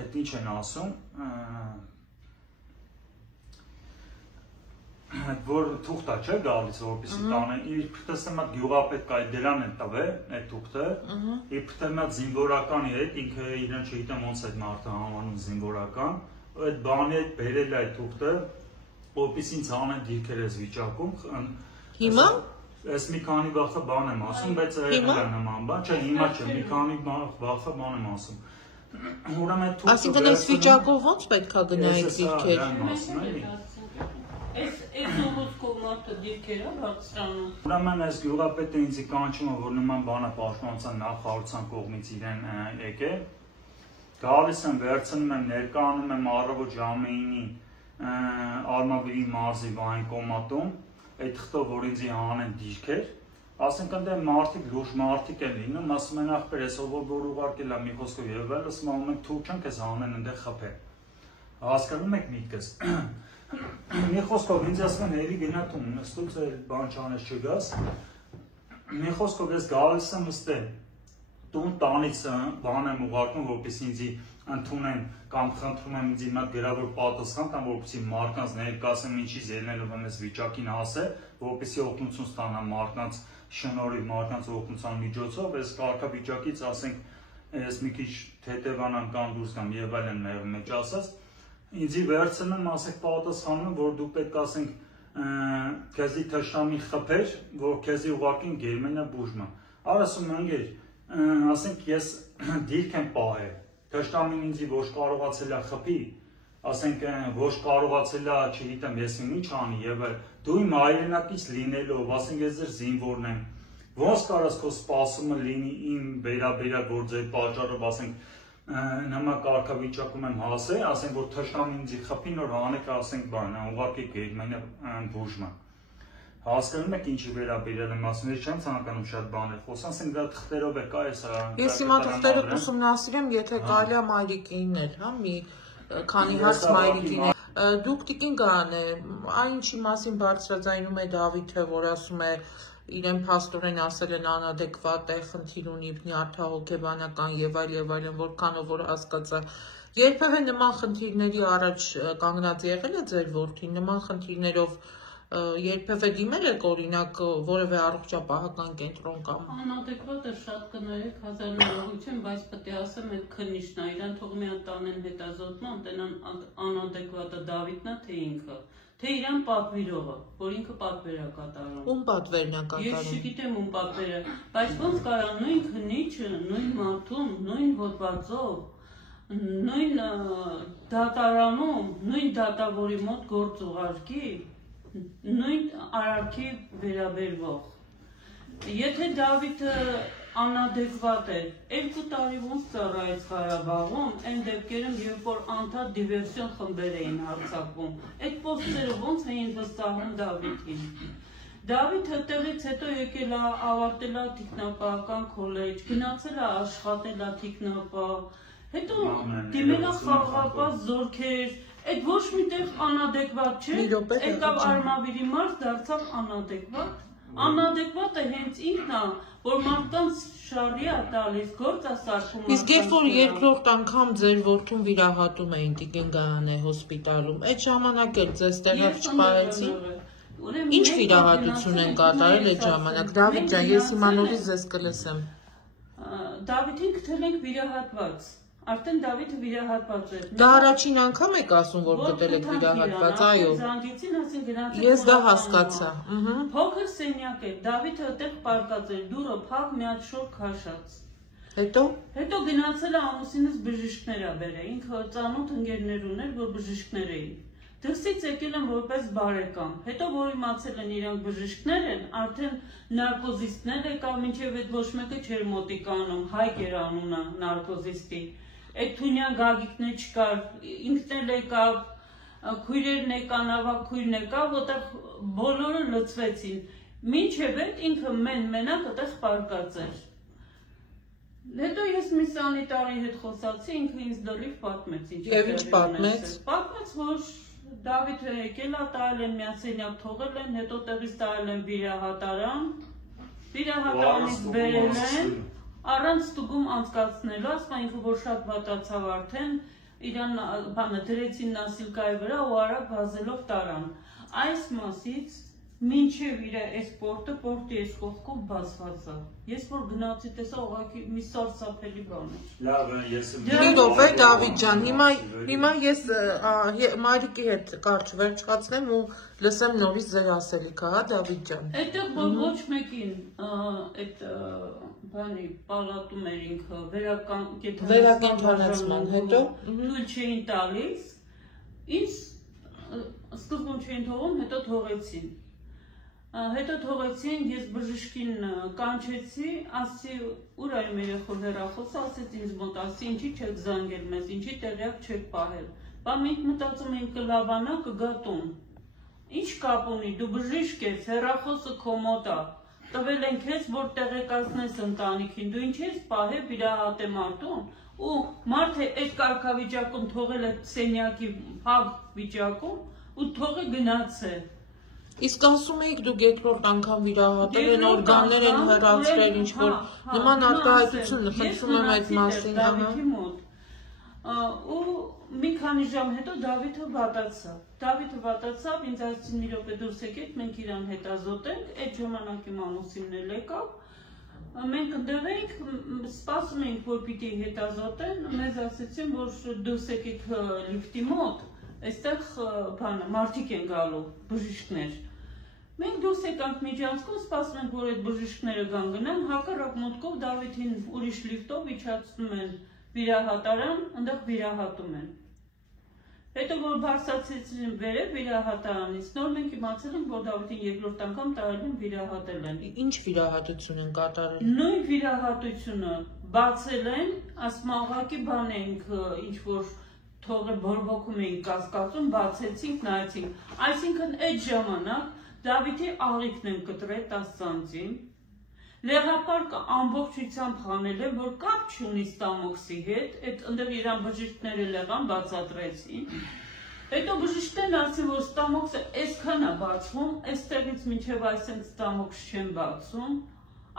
այդ ինչ են ասում, որ թուղթա չէ գալիս որպեսի տանեն, իբրտես եմ այդ գյուղապետ կայ դրան են տվել այդ թուղթը, իբրտես եմ այդ զինվորականի հետ, ինքը իրեն չգիտեմ ոնց այդ մարդը համանում զինվորական, այդ բանի հետ բերել այդ թուղթը, որպես ինձ անեն դիրքեր ես վիճակում, հիմա ես մի քանի վախը բան եմ ասում, բայց այլ նման բան, չէ հիմա չէ, մի քանի վախը բան եմ ասում։ Այսինքն այս վիճակով ոնց պետք է գնայիք դիրքեր։ Ուրեմն այս գյուղապետը ինձ կանչում է, որ նման բանը պաշտպանության նախարարության կողմից իրեն եկել, գալիս եմ, վերցնում եմ, ներկայանում եմ առավոտ ժամը 9-ին Արմավիրի մարզի վայնկոմատում, այդ թղթով որ ինձի հանեն դիրքեր, ասենք այնտեղ մարդիկ լուրջ մարդիկ են լինում, ասում են ախպեր, ես ով որ ուղարկել է մի խոսքով եւ այլ, ասում են մենք թույլ չենք ես հանեն այնտեղ խփել։ Հասկանում եք միտքս։ Մի խոսքով ինձ ասում են էլի գնա տուն, նստուց էլ բան չանես չգաս։ Մի խոսքով ես գալիս եմ ըստե տուն տանից բան եմ ուղարկում, որպես ինձի ընդունեն կամ խնդրում եմ ինձ իմ գրավոր պատասխան կամ որպեսզի մարդկանց ներկայացեմ ինչից ելնելով եմ այս վիճակին հասել, որպեսզի օգնություն ստանամ մարդկանց շնորհիվ, մարդկանց օգնության միջոցով, այս կարգավիճակից ասենք ես մի քիչ թեթևանամ կամ դուրս գամ եւ այլն նաեւ մեջ ասած, ինձի վերցնում ասեք պատասխանում որ դու պետք ասենք քեզի թշնամի խփեր, որ քեզի ուղարկին գերմենա բուժմա։ Արասում ընկեր, ասենք ես դիրք եմ պահել Թշնամին ինձի ոչ կարողացել է խփի, ասենք ոչ կարողացել է, չգիտեմ, ես ինչ անի եւ դու իմ հայրենակից լինելով, ասենք ես ձեր զինվորն եմ, Ոնց կարաս քո սպասումը լինի իմ վերաբերյալ, որ ձեր պատճառով, ասենք, նման կարգավիճակում եմ հասել, ասենք, որ թշնամին ինձ խփի, նոր հանեք, ասենք, բան, ուղղակի գերմանիա բուժման։ Հասկանում եք ինչի վերաբերյալ եմ ասում, ես չեմ ցանկանում շատ բաներ խոսեմ, ասենք դա թղթերով է կա էսա։ Ես հիմա թղթերը ուսումնասիրեմ, եթե կարելի է մայրիկին էլ, հա, մի քանի հարց մայրիկին է։ Դուք տիկին Գարանե, այն ինչի մասին բարձրաձայնում է Դավիթը, որ ասում է իրեն փաստորեն ասել են անադեկվատ է, խնդիր ունի նյարդահոգեբանական եւ այլն, որքանով որ հասկացա։ Երբևէ նման խնդիրների առաջ կանգնած եղել է ձեր որդին, նման խնդիրներով երբևէ դիմել եք օրինակ որևէ առողջապահական կենտրոն կամ անադեկվատը շատ կներեք հազար ներողություն, բայց պետք է ասեմ այդ քննիչն է, իրան թող մի հատ տանեն հետազոտման, տենան անադեկվատը Դավիթն է, թե ինքը, թե իրան պատվիրողը, որ ինքը պատվեր է կատարում։ Ում պատվերն է կատարում։ Ես չգիտեմ ում պատվերը, բայց ոնց կարա նույն քննիչը, նույն մարդուն, նույն հոդվածով, նույն դատարանում, նույն դատավորի մոտ գործ ուղարկի, նույն արարքի վերաբերվող։ Եթե Դավիթը անադեկվատ է, 2 տարի ոնց ծառայեց Ղարաբաղում, այն դեպքերում, երբ որ անդադ դիվերսիոն խմբեր էին հարձակվում, այդ պոստերը ոնց էին վստահում Դավիթին։ Դավիթը տեղից հետո եկել է, ավարտել է թիկնապահական քոլեջ, գնացել է աշխատել է թիկնապահ, հետո դիմել է խաղաղապահ զորքեր, այդ ոչ միտեղ անադեկվատ չէ, եկավ Արմավիրի մարդ դարձավ անադեկվատ։ Անադեկվատը հենց ինքն է, որ մարդկանց շարի է տալիս, գործ է սարքում։ Իսկ երբ որ երկրորդ անգամ ձեր որդուն վիրահատում էին տիկին Գարանե հոսպիտալում, այդ ժամանակ էլ ձեզ տեղով չպահեցին։ Ինչ վիրահատություն են կատարել այդ ժամանակ։ Դավիթ ջան, ես հիմա նորից ձեզ կլսեմ։ Դավիթին գտել ենք վիրահատված։ Արդեն Դավիթը վիրահատված էր։ Դա առաջին անգամ եք ասում, որ գտել եք վիրահատված, այո։ Զանգեցին, ասին գնացել։ Ես դա հասկացա։ Փոքր սենյակ էր, Դավիթը այդտեղ պարկած էր, դուռը փակ, մի հատ շոր քաշած։ Հետո գնացել է ամուսինս բժիշկներ ա բերել, ինքը ծանոթ ընկերներ ուներ, որ բժիշկներ էին։ Դրսից եկել են որպես բարեկամ, հետո որ իմացել են իրանք բժիշկներ են, արդեն նարկոզիստներ եկավ, մինչև այդ ոչ մեկը չէր մոտիկ անում, Հայկ էր անունը նարկոզիստի։ Այդ թունյան գագիկն չկար, ինքն էլ եկավ, քույրերն եկան, ավակ քույրն եկավ, որտեղ բոլորը լծվեցին։ Մինչև այդ ինքը մենակ այդտեղ պարկած էր։ Հետո ես մի սանիտարի հետ խոսացի, ինքը ինձ լրիվ պատմեց, ինչ պատմեց։ Պատմեց, որ Դավիթը եկել է, տալ են միասենյակ թողել են, հետո տեղից տալ են վիրահատարան, վիրահատարանից բերել են, առանց ստուգում անցկացնելու, ասма ինքը որ շատ վատացավ արդեն, իրան բանը դրեցին նասիլկայի վրա ու արագ վազելով տարան։ Այս մասից մինչև իր այս պորտի այս կողքով բացված է։ Ես որ գնացի տեսա ուղղակի մի սարսափելի բան էր։ Լավ, ես Մի րոպե Դավիթ ջան, հիմա ես մայրիկի հետ կարճ վերջացնեմ ու լսեմ նորից ձեր ասելիքը, հա Դավիթ ջան։ Այդտեղ ոչ մեկին այդ բանի պալատում էր ինքը վերակենդանացման հետո թույլ չէին տալիս, ինձ սկզբում չէին թողում, հետո թողեցին։ Հետո թողեցին, ես բժշկին կանչեցի, ասի ուր այ մեր երեխով հեռախոսը, ասեց ինձ մոտ, ասի ինչի չեք զանգել մեզ, ինչի տեղյակ չեք պահել։ Բա մենք մտածում ենք կլավանա, կգա տուն։ Ինչ կապ ունի, դու բժիշկ ես, հեռախոսը քո մոտ է, տվել են քեզ, որ տեղեկացնես ընտանիքին, դու ինչ ես պահել վիրահատե մարդուն, ու մարդը այդ կարգավիճակում թողել է սենյակի փակ վիճակում ու թողը գնացել։ Իսկ ասում եք դուք երկրորդ անգամ վիրահատել են օրգաններ են հեռացրել, ինչ որ նման արտահայտություն խնդրում եմ այդ մասին, ու մի քանի ժամ հետո Դավիթը վատացավ, ինձ ասացին մի րոպե դուրս եկեք, մենք իրան հետազոտենք, այդ ժամանակ իմ ամուսինն էլ եկավ, մենք ընդեղ էինք, սպասում էինք, որ պիտի հետազոտեն, մեզ ասեցին, որ դուրս եկեք լիֆտի մոտ, այստեղ մարդիկ են գալու, բժիշկներ։ Մենք դուրս եկանք միջանցքում, սպասում ենք, որ այդ բժիշկները գան գնան, հակառակ մոտքով Դավիթին ուրիշ լիֆտով իջացնում են վիրահատարան, ընդեղ վիրահատում են։ Հետո որ բարձրացեցին վերև վիրահատարանից, նոր մենք իմացել ենք, որ Դավիթին երկրորդ անգամ տարել են վիրահատել են։ Ինչ վիրահատություն են կատարել։ Նույն վիրահատությունը բացել են, ասում աղակի բան ենք, ինչ որ թողը բորբոքում էին կասկածում, բացեցինք, նայեցինք։ Այսինքն այդ ժամանակ Դավիթի աղիքն են կտրել 10 սանտիմ, լեղապարկը ամբողջությամբ հանել է, որ կապ չունի ստամոքսի հետ, այդ ընդեղ իրան բժիշկները լեղան բացատրեցին։ Հետո բժիշկներն ասին, որ ստամոքսը այսքան է բացվում, այստեղից մինչև այսինք ստամոքս չեն բացում։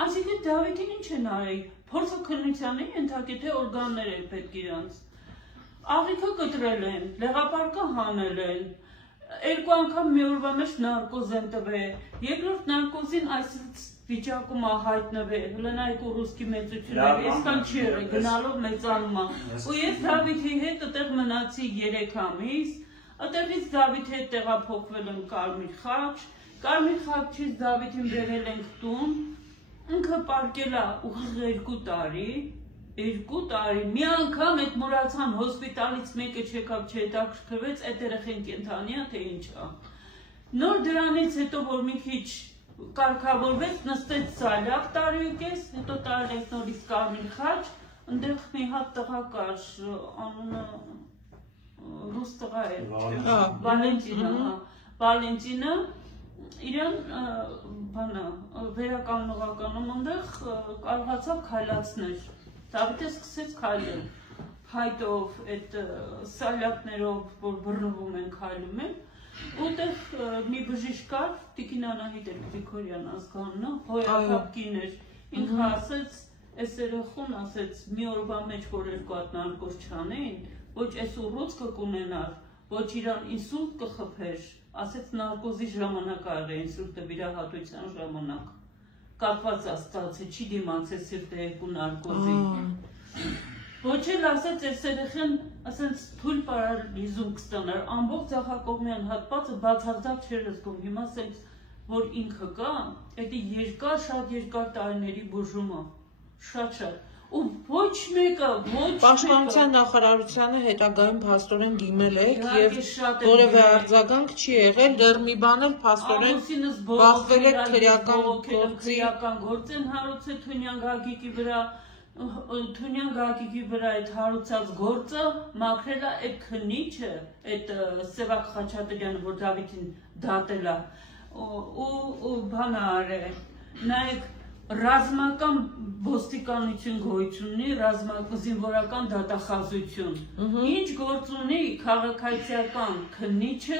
Այսինքն Դավիթին ինչ են արել, փորձը քննության են ենթարկել, թե օրգաններ են պետք իրանց։ Աղիքը կտրել են, լեղապարկը հանել են, երկու անգամ մի օրվա մեջ նարկոզ են տվել, երկրորդ նարկոզին այս վիճակում է հայտնվել, հլնայք ու ռուսկի մեծությունները, այսքան չի եղել, գնալով մեծանում է։ Ու ես Դավիթի հետ այդտեղ մնացի 3 ամիս, այդտեղից Դավիթի հետ տեղափոխվել եմ Կարմիր խաչ, Կարմիր խաչից Դավիթին բերել ենք տուն, ինքը պարկել է ուղիղ 2 տարի, 2 տարի, մի անգամ այդ մուրացան հոսպիտալից մեկը չեկավ չհետաքրքրվեց, այդ երեխեն կենդանի է, թե ինչ է։ Նոր դրանից հետո, որ մի քիչ կարգավորվեց, նստեց սալյակ տարի ու կես, հետո տարել ենք նորից Կարմիր խաչ, ընդեղ մի հատ տղա կար, անունը ռուս տղա է, Վալենտինը, իրան վերականգնողականում ընդեղ կարողացավ քայլացնել, Դավիթը սկսեց քայլել, փայտով, այդ սալյակներով, որ բռնվում են, քայլում են, ուտեղ մի բժիշկ կար, Տիկին Անահիտ էր Գրիգորյան ազգանունը, հոյակապկին էր, ինքը ասեց, այս երեխուն ասեց, մի օրվա մեջ, որ 2 հատ նարկոզ չանեին, ոչ այս ուռուցքը կունենար, ոչ իրան ինսուլտ կխփեր, ասեց նարկոզի ժամանակ արել ինսուլտը վիրահատության ժամանակ, կապված է ստացել, չի դիմացել սիրտը 2 նարկոզի, ոչ էլ ասեց այս երեխեն, ասենց թույլ պարալիզում կստանար, ամբողջ ձախակողմյան հատվածը բացարձակ չէր զգում, հիմա ասենց, որ ինքը կա, էդի երկար, շատ երկար տարիների բուժումը, շատ, ու ոչ մեկը, Պաշտպանության նախարարությանը հետագայում փաստորեն դիմել եք եւ որևէ արձագանք չի եղել, դեռ մի բան էլ փաստորեն բախվել եք քրեական գործ են հարուցել Թունյան Գագիկի վրա, Թունյան Գագիկի վրա այդ հարուցած գործը մաքրել է այդ քննիչը, այդ Սևակ Խաչատրյանը, որ Դավիթին դատել է, ու բան արել, նայեք, ռազմական ոստիկանություն գոյություն ունի, զինվորական դատախազություն, ինչ գործ ունի քաղաքացիական քննիչը,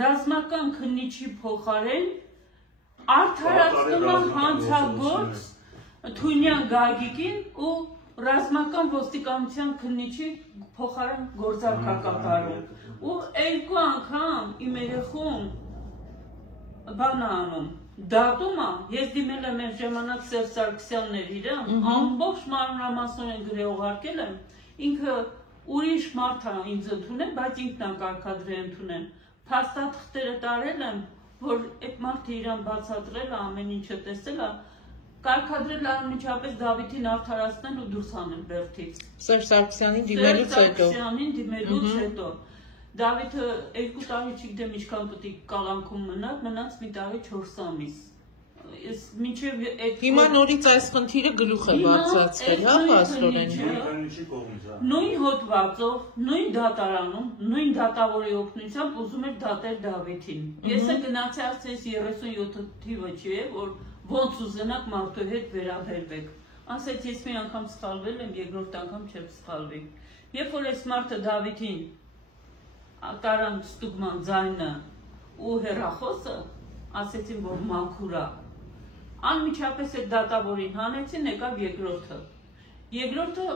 ռազմական քննիչի փոխարեն արդարացնում է հանցագործ Թունյան Գագիկին ու ռազմական ոստիկանության քննիչի փոխարեն գործարք է կատարում ու 2 անգամ իմ երեխուն բան անում դատում է, ես դիմել եմ այս ժամանակ Սերժ Սարգսյանն էր իրը, ամբողջ մանրամասնորեն գրե ուղարկել եմ, ինքը ուրիշ մարդ է ինձ ընդունել, բայց ինքն է կարգադրել ընդունել, փաստաթղթերը տարել եմ, որ այդ մարդը իրան բացատրել է, ամեն ինչը տեսել է, կարգադրել անմիջապես Դավիթին արդարացնել ու դուրս անել բերդից։ Սերժ Սարգսյանին դիմելուց հետո։ Դավիթը 2 տարի չգիտեմ ինչքան պետք է կալանքում մնաց մի տարի 4 ամիս։ Հիմա նորից այս խնդիրը գլուխ է բարձրացվել, հա, փաստորեն։ Նույն հոդվածով, նույն դատարանում, նույն դատավորի օգնությամբ ուզում էր դատել Դավիթին։ Ես գնացի ասես 37 թիվը չի, որ ոնց ուզենաք մարդու հետ վերաբերվեք։ Ասեց ես մի անգամ սխալվել եմ, երկրորդ անգամ չեմ սխալվի։ Երբ որ այս մարդը Դավիթին տարան ստուգման ձայնը ու հեռախոսը, ասեցին, որ մաքուր է։ Անմիջապես այդ դատավորին հանեցին, եկավ երկրորդը։ Երկրորդը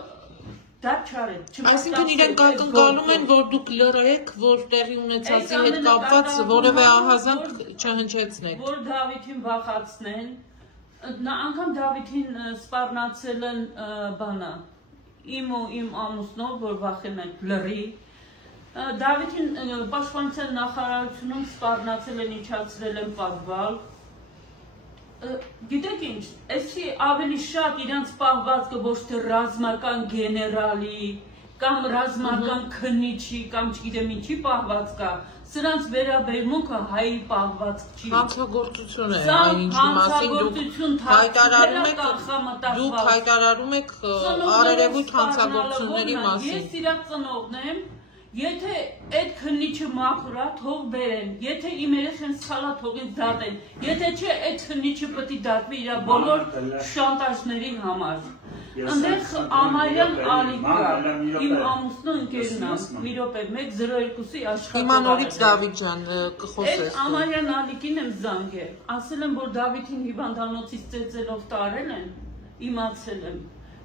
դատ չարեց։ Այսինքն իրենք ակնկալում են, որ դուք լռեք, որ տեղի ունեցածի հետ կապված որևէ ահազանգ չհնչեցնեք։ Որ Դավիթին վախացնեն, անգամ Դավիթին սպառնացել են բանը, իմ ու իմ ամուսնով, որ վախեն են լռի։ Դավիթին պաշտպանության նախարարությունում սպառնացել են, իջացրել են պատվալ։ Գիտեք ինչ, այսի ավելի շատ իրանց պահվածքը ոչ թե ռազմական գեներալի, կամ ռազմական քննիչի կամ չգիտեմ ինչի պահված կա, սրանց վերաբերմունքը հայի պահվածք չի։ Հանցագործություն է, այն ինչի մասին դուք հայտարարում եք արերևույթ հանցագործությունների մասին։ Ես իրաց ծնողն եմ, եթե այդ քննիչը մաքուր է, թող բերեն, եթե իմ երեխան սխալ է, թող ինձ դատեն, եթե չէ, այդ քննիչը պետք է դատվի իր բոլոր շանտաժների համար։ Ընդեղ Ամարյան Ալիկա, իմ ամուսնու ընկերն է, մի րոպե, 102-ի աշխատող։ Հիմա նորից Դավիթ ջան, կխոսես։ Այդ Ամարյան Ալիկին եմ զանգել, ասել եմ, որ Դավիթին հիվանդանոցից ծեծելով տարել են, իմացել եմ։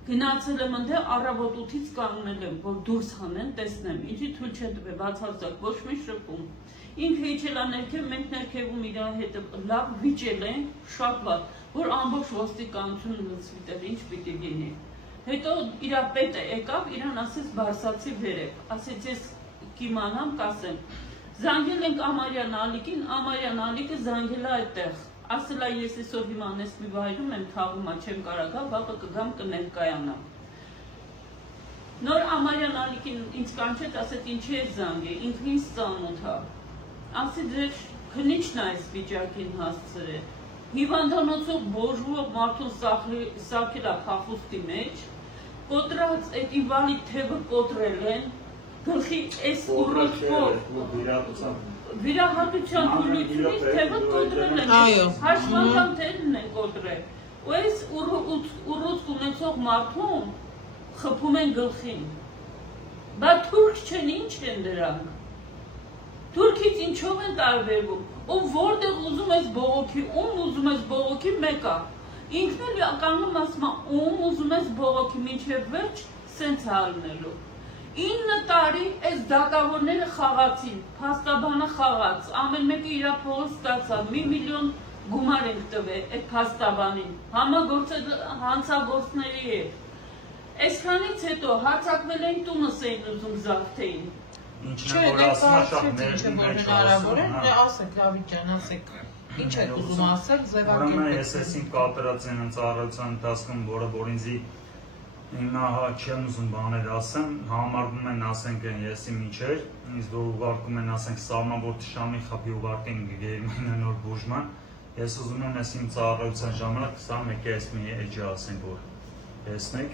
Գնացել եմ ընդեղ առավոտ 8-ից կանգնել եմ, որ դուրս հանեն, տեսնեմ, ինչի թույլ չէ տվել, բացարձակ, ոչ մի շփում։ Ինքը իջել է ներքև, մենք ներքևում իր հետ լավ վիճել ենք, շատ լավ, որ ամբողջ ոստիկանությունը լցվի տեղ, ինչ պիտի լինի։ Հետո իր պետը եկավ, իրան ասեց Բարսացի վերև, ասեց ես կիմանամ, կասեմ։ Զանգել ենք Ամարյան Ալիկին, Ամարյան Ալիկը զանգել է այդտեղ։ Ասել է ես այսօր հիմա անես մի վայրում եմ թաղում, չեմ կարող գա, վաղը կգամ կներկայանամ։ Նոր Ամարյան Ալիկին ինձ կանչեց, ասեց ինչի է զանգել, ինքն ինձ ծանոթ է։ Ասի ձեր քննիչն է այս վիճակին հասցրել։ Հիվանդանոցով բոժվող մարդուն սարքել է փախուստի մեջ, կոտրած այդ ինվալիդ թևը կոտրել են, գլխի այս ուռուցքով վիրահատության թույլությունից թևը կոտրել են, հաշվական թելն են կոտրել, ու այս ուռուցք ունեցող մարդուն խփում են գլխին, բա թուրք չեն, ինչ են դրանք, թուրքից ինչով են տարբերվում, ու որտեղ ուզում ես բողոքի, ում ուզում ես բողոքի մեկ է, ինքն էլ ականում ասում է, ում ուզում ես բողոքի, մինչև վերջ սենց հալնելու։ 9 տարի այս դատավորները խաղացին, փաստաբանը խաղաց, ամեն մեկը իր փողը ստացավ, 1 միլիոն գումար ենք տվել այդ փաստաբանին, հանցագործների հետ։ Այսքանից հետո հարձակվել էին տունս էին ուզում զավթեին։ Ինչն է որ ասում է շատ ներդին մեջ հնարավոր է, ասեք Դավիթ ջան, ասեք, ինչ եք ուզում ասել, ձևակերպեք։ Ուրեմն ես ես իմ կատարած են ծառայության ընթացքում, որը որ ինձի հիմա չեմ ուզում բաներ ասեմ, համարվում են ասենք եսի միջեր, ինձ որ ուղարկում են ասենք սահմանավոր թշնամի խփի ուղարկեն գերմանիա նոր բուժման, ես ուզում եմ ես իմ ծառայության ժամանակ 21 ես մի էջի ասենք որ տեսնեք,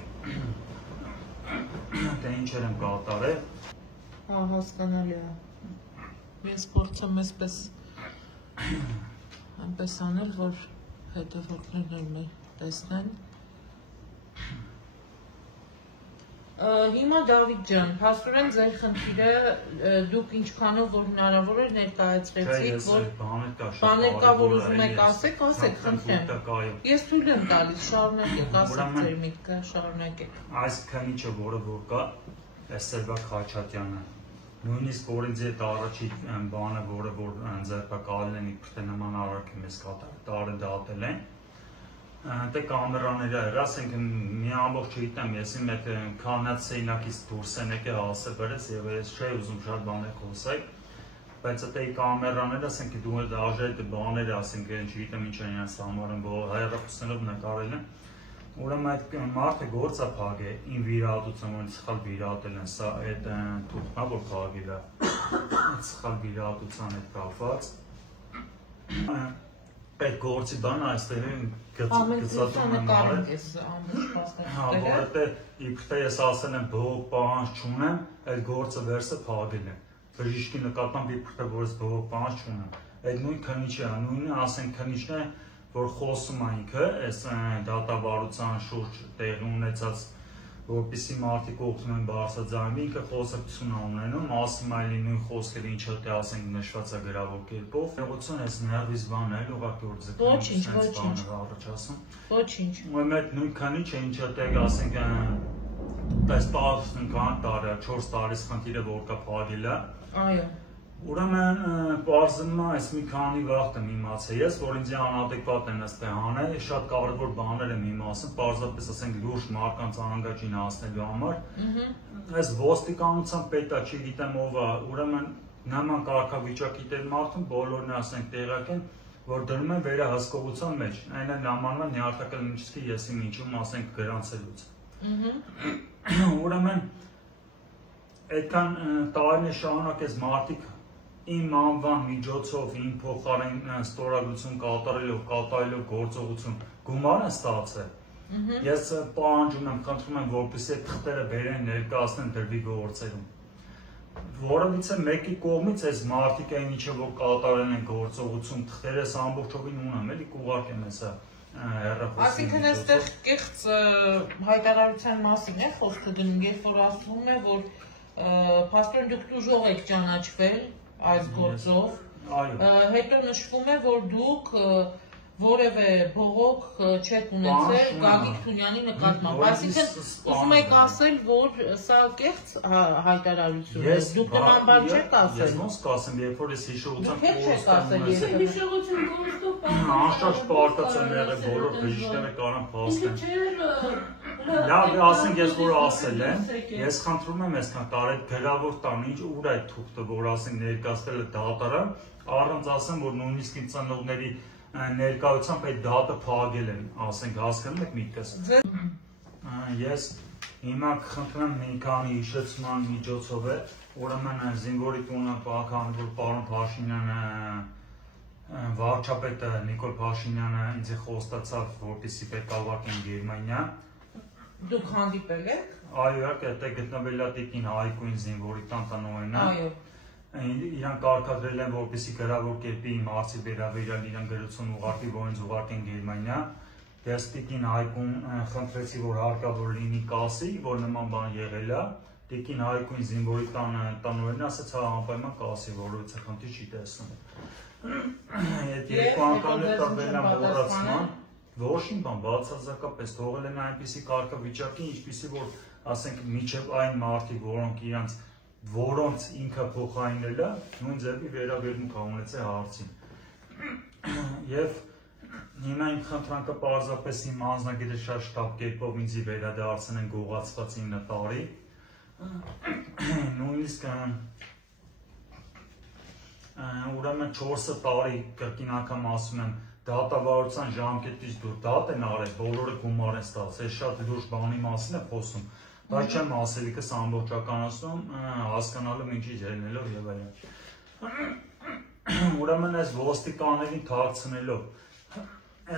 թե ինչեր եմ կատարել։ Հասկանալի է։ Ես փորձեմ այնպես անել, որ հետևորդներն էլ տեսնեն։ Հիմա Դավիթ ջան, փաստորեն ձեր խնդիրը դուք ինչքանով որ հնարավոր է ներկայացրեցիք, որ բաներ կա, որ ուզում եք ասեք, խնդրեմ։ Ես թույլ եմ տալիս, շարունակեք, ասեք ձեր միտքը, շարունակեք։ Այս քննիչը, որը որ կա, Սերբակ Խաչատյանը, նույնիսկ որ ինձ այդ առաջի բանը, որը որ ձերբակալել են իբր թե նման արարք եմ ես կատարել դատել են, դե կամերաները եղա, ասենք մի ամբողջ չգիտեմ, ես իմ այդ կանած սեյնակից դուրս են եկել ասը բերես եւ ես չէի ուզում շատ բաներ խոսել, բայց այդ կամերաները, ասենք դու դաժե այդ բաները, ասենք չգիտեմ ինչ են իրենց համարում, որ հայրապուսներով նկարել են, ուրեմն այդ մարդը գործ է փագել իմ վիրահատության, որ սխալ վիրահատել են, սա այդ թուղթն է, որ փագել է, այդ սխալ վիրահատության հետ կապված, այդ գործի բանը այստեղ գծատում եմ արել, որ իբր թե ես ասել եմ բողոք պահանջ չունեմ, այդ գործը վերսը փագել է, բժիշկի նկատմամբ իբր թե որ ես բողոք պահանջ չունեմ, այդ նույն քննիչը է, նույնը ասենք քննիչն է, որ խոսում է ինքը, այս դատավարության շուրջ տեղի ունեցած, որպեսզի մարդիկ օգնում են բարձրաձայնվի, ինքը խոսակցություն է ունենում, ասում է նույն խոսքերը ինչը թե ասենք նշված է գրավոր կերպով, նեղություն այս ներվից բան է, ուղղակի որ Ոչինչ։ Ուրեմն այդ նույն քանիչը ինչը թե ասենք այս պահվածքն կան տարի, 4 տարիս խնդիրը որ կա փակել է։ Այո։ Ուրեմն բարձրում է այս մի քանի վաղտ եմ իմացել ես, որ ինձ անադեկվատ են այստեղ անել, շատ կարևոր բաներ եմ իմացել, պարզապես ասենք լուրջ մարդկանց անգաջին հասնելու համար։ Այս ոստիկանության պետը չգիտեմ ով է, ուրեմն նման կարգավիճակի տեր մարդուն բոլորն ասենք տեղակ են, որ դնում են վերահսկողության մեջ, այն էլ նմանվում է նյարդակալնիչքի եսի միջում ասենք գրանցելուց։ Ուրեմն այդքան տարիներ շարունակ այս մարդիկ իմ անվան միջոցով իմ փոխարեն ստորագրություն կատարելով գործողություն գումար են ստացել։ Ես պահանջում եմ, խնդրում եմ, որպեսզի այդ թղթերը բերեն ներկայացնեն դրվի գործերում։ Որովհետեւ մեկի կողմից այս մարդիկ այն ինչը որ կատարել են գործողություն թղթերը ամբողջովին ունեմ, էլի կուղարկեմ հեսա հեռախոսի։ Այսինքն այստեղ կեղծ հայտարարության մասին է խոսքը գնում, երբ որ ասվում է, որ փաստորեն դուք ուժող եք ճանաչվել այս գործով, հետո նշվում է, որ դուք որևէ բողոք չեք ունեցել Գագիկ Թունյանի նկատմամբ, այսինքն ուզում եք ասել, որ սա կեղծ հայտարարություն է, դուք նման բան չեք ասել։ Ես ոնց կասեմ, երբ որ ես հիշողության անշարժ պարտացան եղել, բոլոր բժիշկները կարան փաստեն։ Լավ, ասենք ես որ ասել եմ, ես խնդրում եմ այսքան տարի գրավոր տան, ինչ ուր այդ թուղթը, որ ասենք ներկայացվել է դատարան, առանց ասեմ, որ նույնիսկ իմ ծնողների ներկայությամբ այդ դատը փակել են, ասենք հասկանում եք միտքս։ Ես հիմա խնդրում եմ մի քանի հիշեցման միջոցով է, ուրեմն զինվորի տունը քանի որ պարոն Փաշինյանը վարչապետը Նիկոլ Փաշինյանը ինձ խոստացավ, որպեսզի պետք է ուղարկեն Գերմանիա։ Դուք հանդիպել եք։ Այո, իհարկե, դա գտնվել է տիկին Հայկույն զինվորի տան տնօրենը։ Այո։ Իրան կարգադրել են, որպեսզի գրավոր կերպի իմ հարցի վերաբերյալ իրան գրություն ուղարկի, որ ինձ ուղարկեն Գերմանիա։ Ես տիկին Հայկուն խնդրեցի, որ հարկավոր լինի կասի, որ նման բան եղել է։ Տիկին Հայկույն զինվորի տնօրենը ասաց, հա անպայման կասի, որովհետեւ խնդիր չի տեսնում։ Այդ երկու անգամներ տվել են մոռացման, ոչ մի բան, բացարձակապես թողել են այնպիսի կարգավիճակի, ինչպիսի որ ասենք միջև այն մարդիկ, որոնց ինքը փոխարինել է, նույն ձևի վերաբերմունք ունեցել հարցին։ Եվ հիմա իմ խնդրանքը պարզապես իմ անձնագետը շատ շտապ կերպով ինձի վերադարձնեն գողացված 9 տարի։ Նույնիսկ ուրեմն 4 տարի կրկին անգամ ասում եմ, դատավարության ժամկետից դուր դատ են արել, բոլորը գումար են ստացել, շատ լուրջ բանի մասին է խոսում։ Բայց չեմ ասելիքս ամբողջականացնում, հասկանալով ինչից ելնելով եւ այլն։ Ուրեմն այս ոստիկաններին թաքցնելով,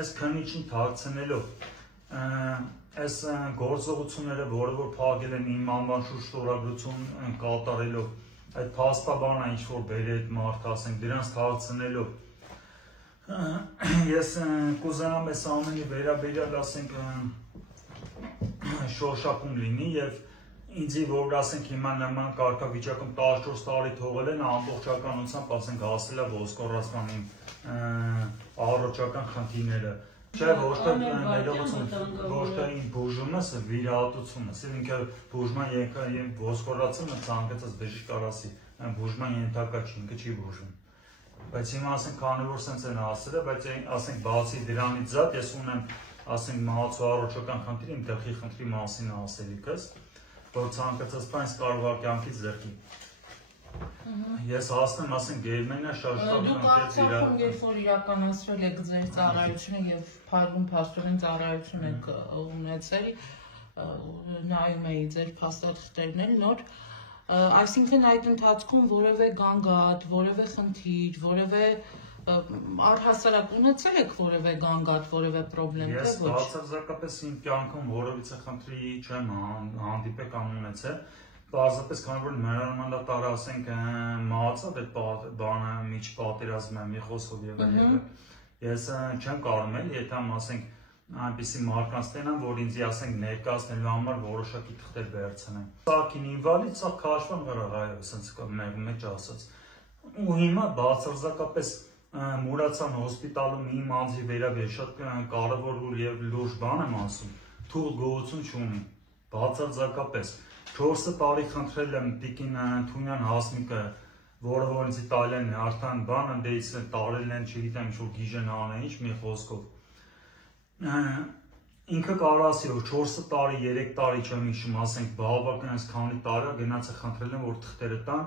այս քննիչին թաքցնելով, այս գործողությունները, որը որ փակել են իմ անվան շուրջ ստորագրություն կատարելով, այդ փաստաբանը ինչ որ բերի այդ մարդը, ասենք դրանց թաքցնելով, ես կուզենամ այս ամենի վերաբերյալ, ասենք շոշափում լինի եւ ինձի որ ասենք հիմա նման կարգավիճակում 14 տարի թողել են ամբողջականությամբ ասենք հասել է ոսկորացման իմ առողջական խնդիրները չէ ոչ թե ներողություն ոչ թե իմ բուժումս վիրահատությունս ինքը բուժման ոսկորացումը ցանկացած բժիշկ կարասի բուժման ենթակա չի ինքը չի բուժում բայց հիմա ասենք քանի որ sense են ասել բայց ասենք բացի դրանից զատ ես ունեմ ասենք մահացու առողջական խնդիր իմ գլխի խնդրի մասին ասելիքս, որ ցանկացած բան կարող է կյանքից զրկի։ Ես հասնեմ, ասենք Գերմանիա շատ Դուք Արցախում երբ որ իրականացրել եք ձեր ծառայությունը եւ փայլուն փաստորեն ծառայություն եք ունեցել, նայում էի ձեր փաստաթղթերն նոր, այսինքն այդ ընթացքում որևէ գանգատ, որևէ խնդիր, որևէ առհասարակ ունեցել եք որևէ գանգատ, որևէ պրոբլեմ, թե ոչ։ Ես բացարձակապես իմ կյանքում որևիցե խնդրի չեմ հանդիպել կամ ունեցել, պարզապես քանի որ հրամանատար ասենք մահացավ այդ բանը միջ պատերազմը մի խոսքով եւ այլն։ Ես չեմ կարող էլ, եթե ասենք այնպիսի մարդկանց տենան, որ ինձ ասենք ներկայացնելու համար որոշակի թղթեր վերցնեն։ Սակին ինվալիդ, սա քաշվան վրա, ասենց մեջ ասած։ Ու հիմա բացարձակապես Մուրացան հոսպիտալում իմ անձի վերաբերյալ շատ կարևոր եւ լուրջ բան եմ ասում, թույլ գոհություն չունի, բացարձակապես 4 տարի խնդրել եմ տիկին Թունյան Հասմիկը, որը որ ինձ Իտալիան է, արդեն բանը դեից տարել են, չգիտեմ, ինչ-որ գիժեն անեն, ինչ մի խոսքով։ Ինքը կարող ասի, որ 4 տարի, 3 տարի չեմ հիշում, ասենք, բավական այս քանի տարի գնաց է խնդրել եմ, որ թղթերը տան։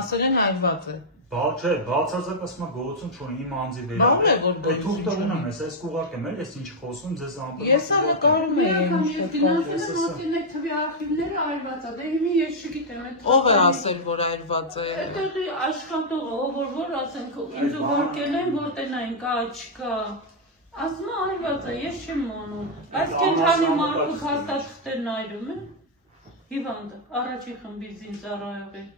Ասել են այրված է։ Չէ, բացարձակ ասում եմ գողություն չունի իմ անձի վերաբերյալ։ Այդ թուղթը ունեմ ես, այս կուղակեմ էլ, ես ինչ խոսում ձեզ ամբողջ։ Ես նկարում եմ գնացել մոտին այդ թվի արխիվները այրված է, դե հիմա ես չգիտեմ այդ։ Ով է ասել, որ այրված է։ Այդտեղի աշխատողը, որ ասենք ինձ ուղարկել են, որ տենային կա, չկա։ Ասում է այրված է, ես չեմ անում։ Բայց կենթանի մարդու փաստաթղթերն այրում են։ Հիվանդը, առաջի խմբի զինծառայողի։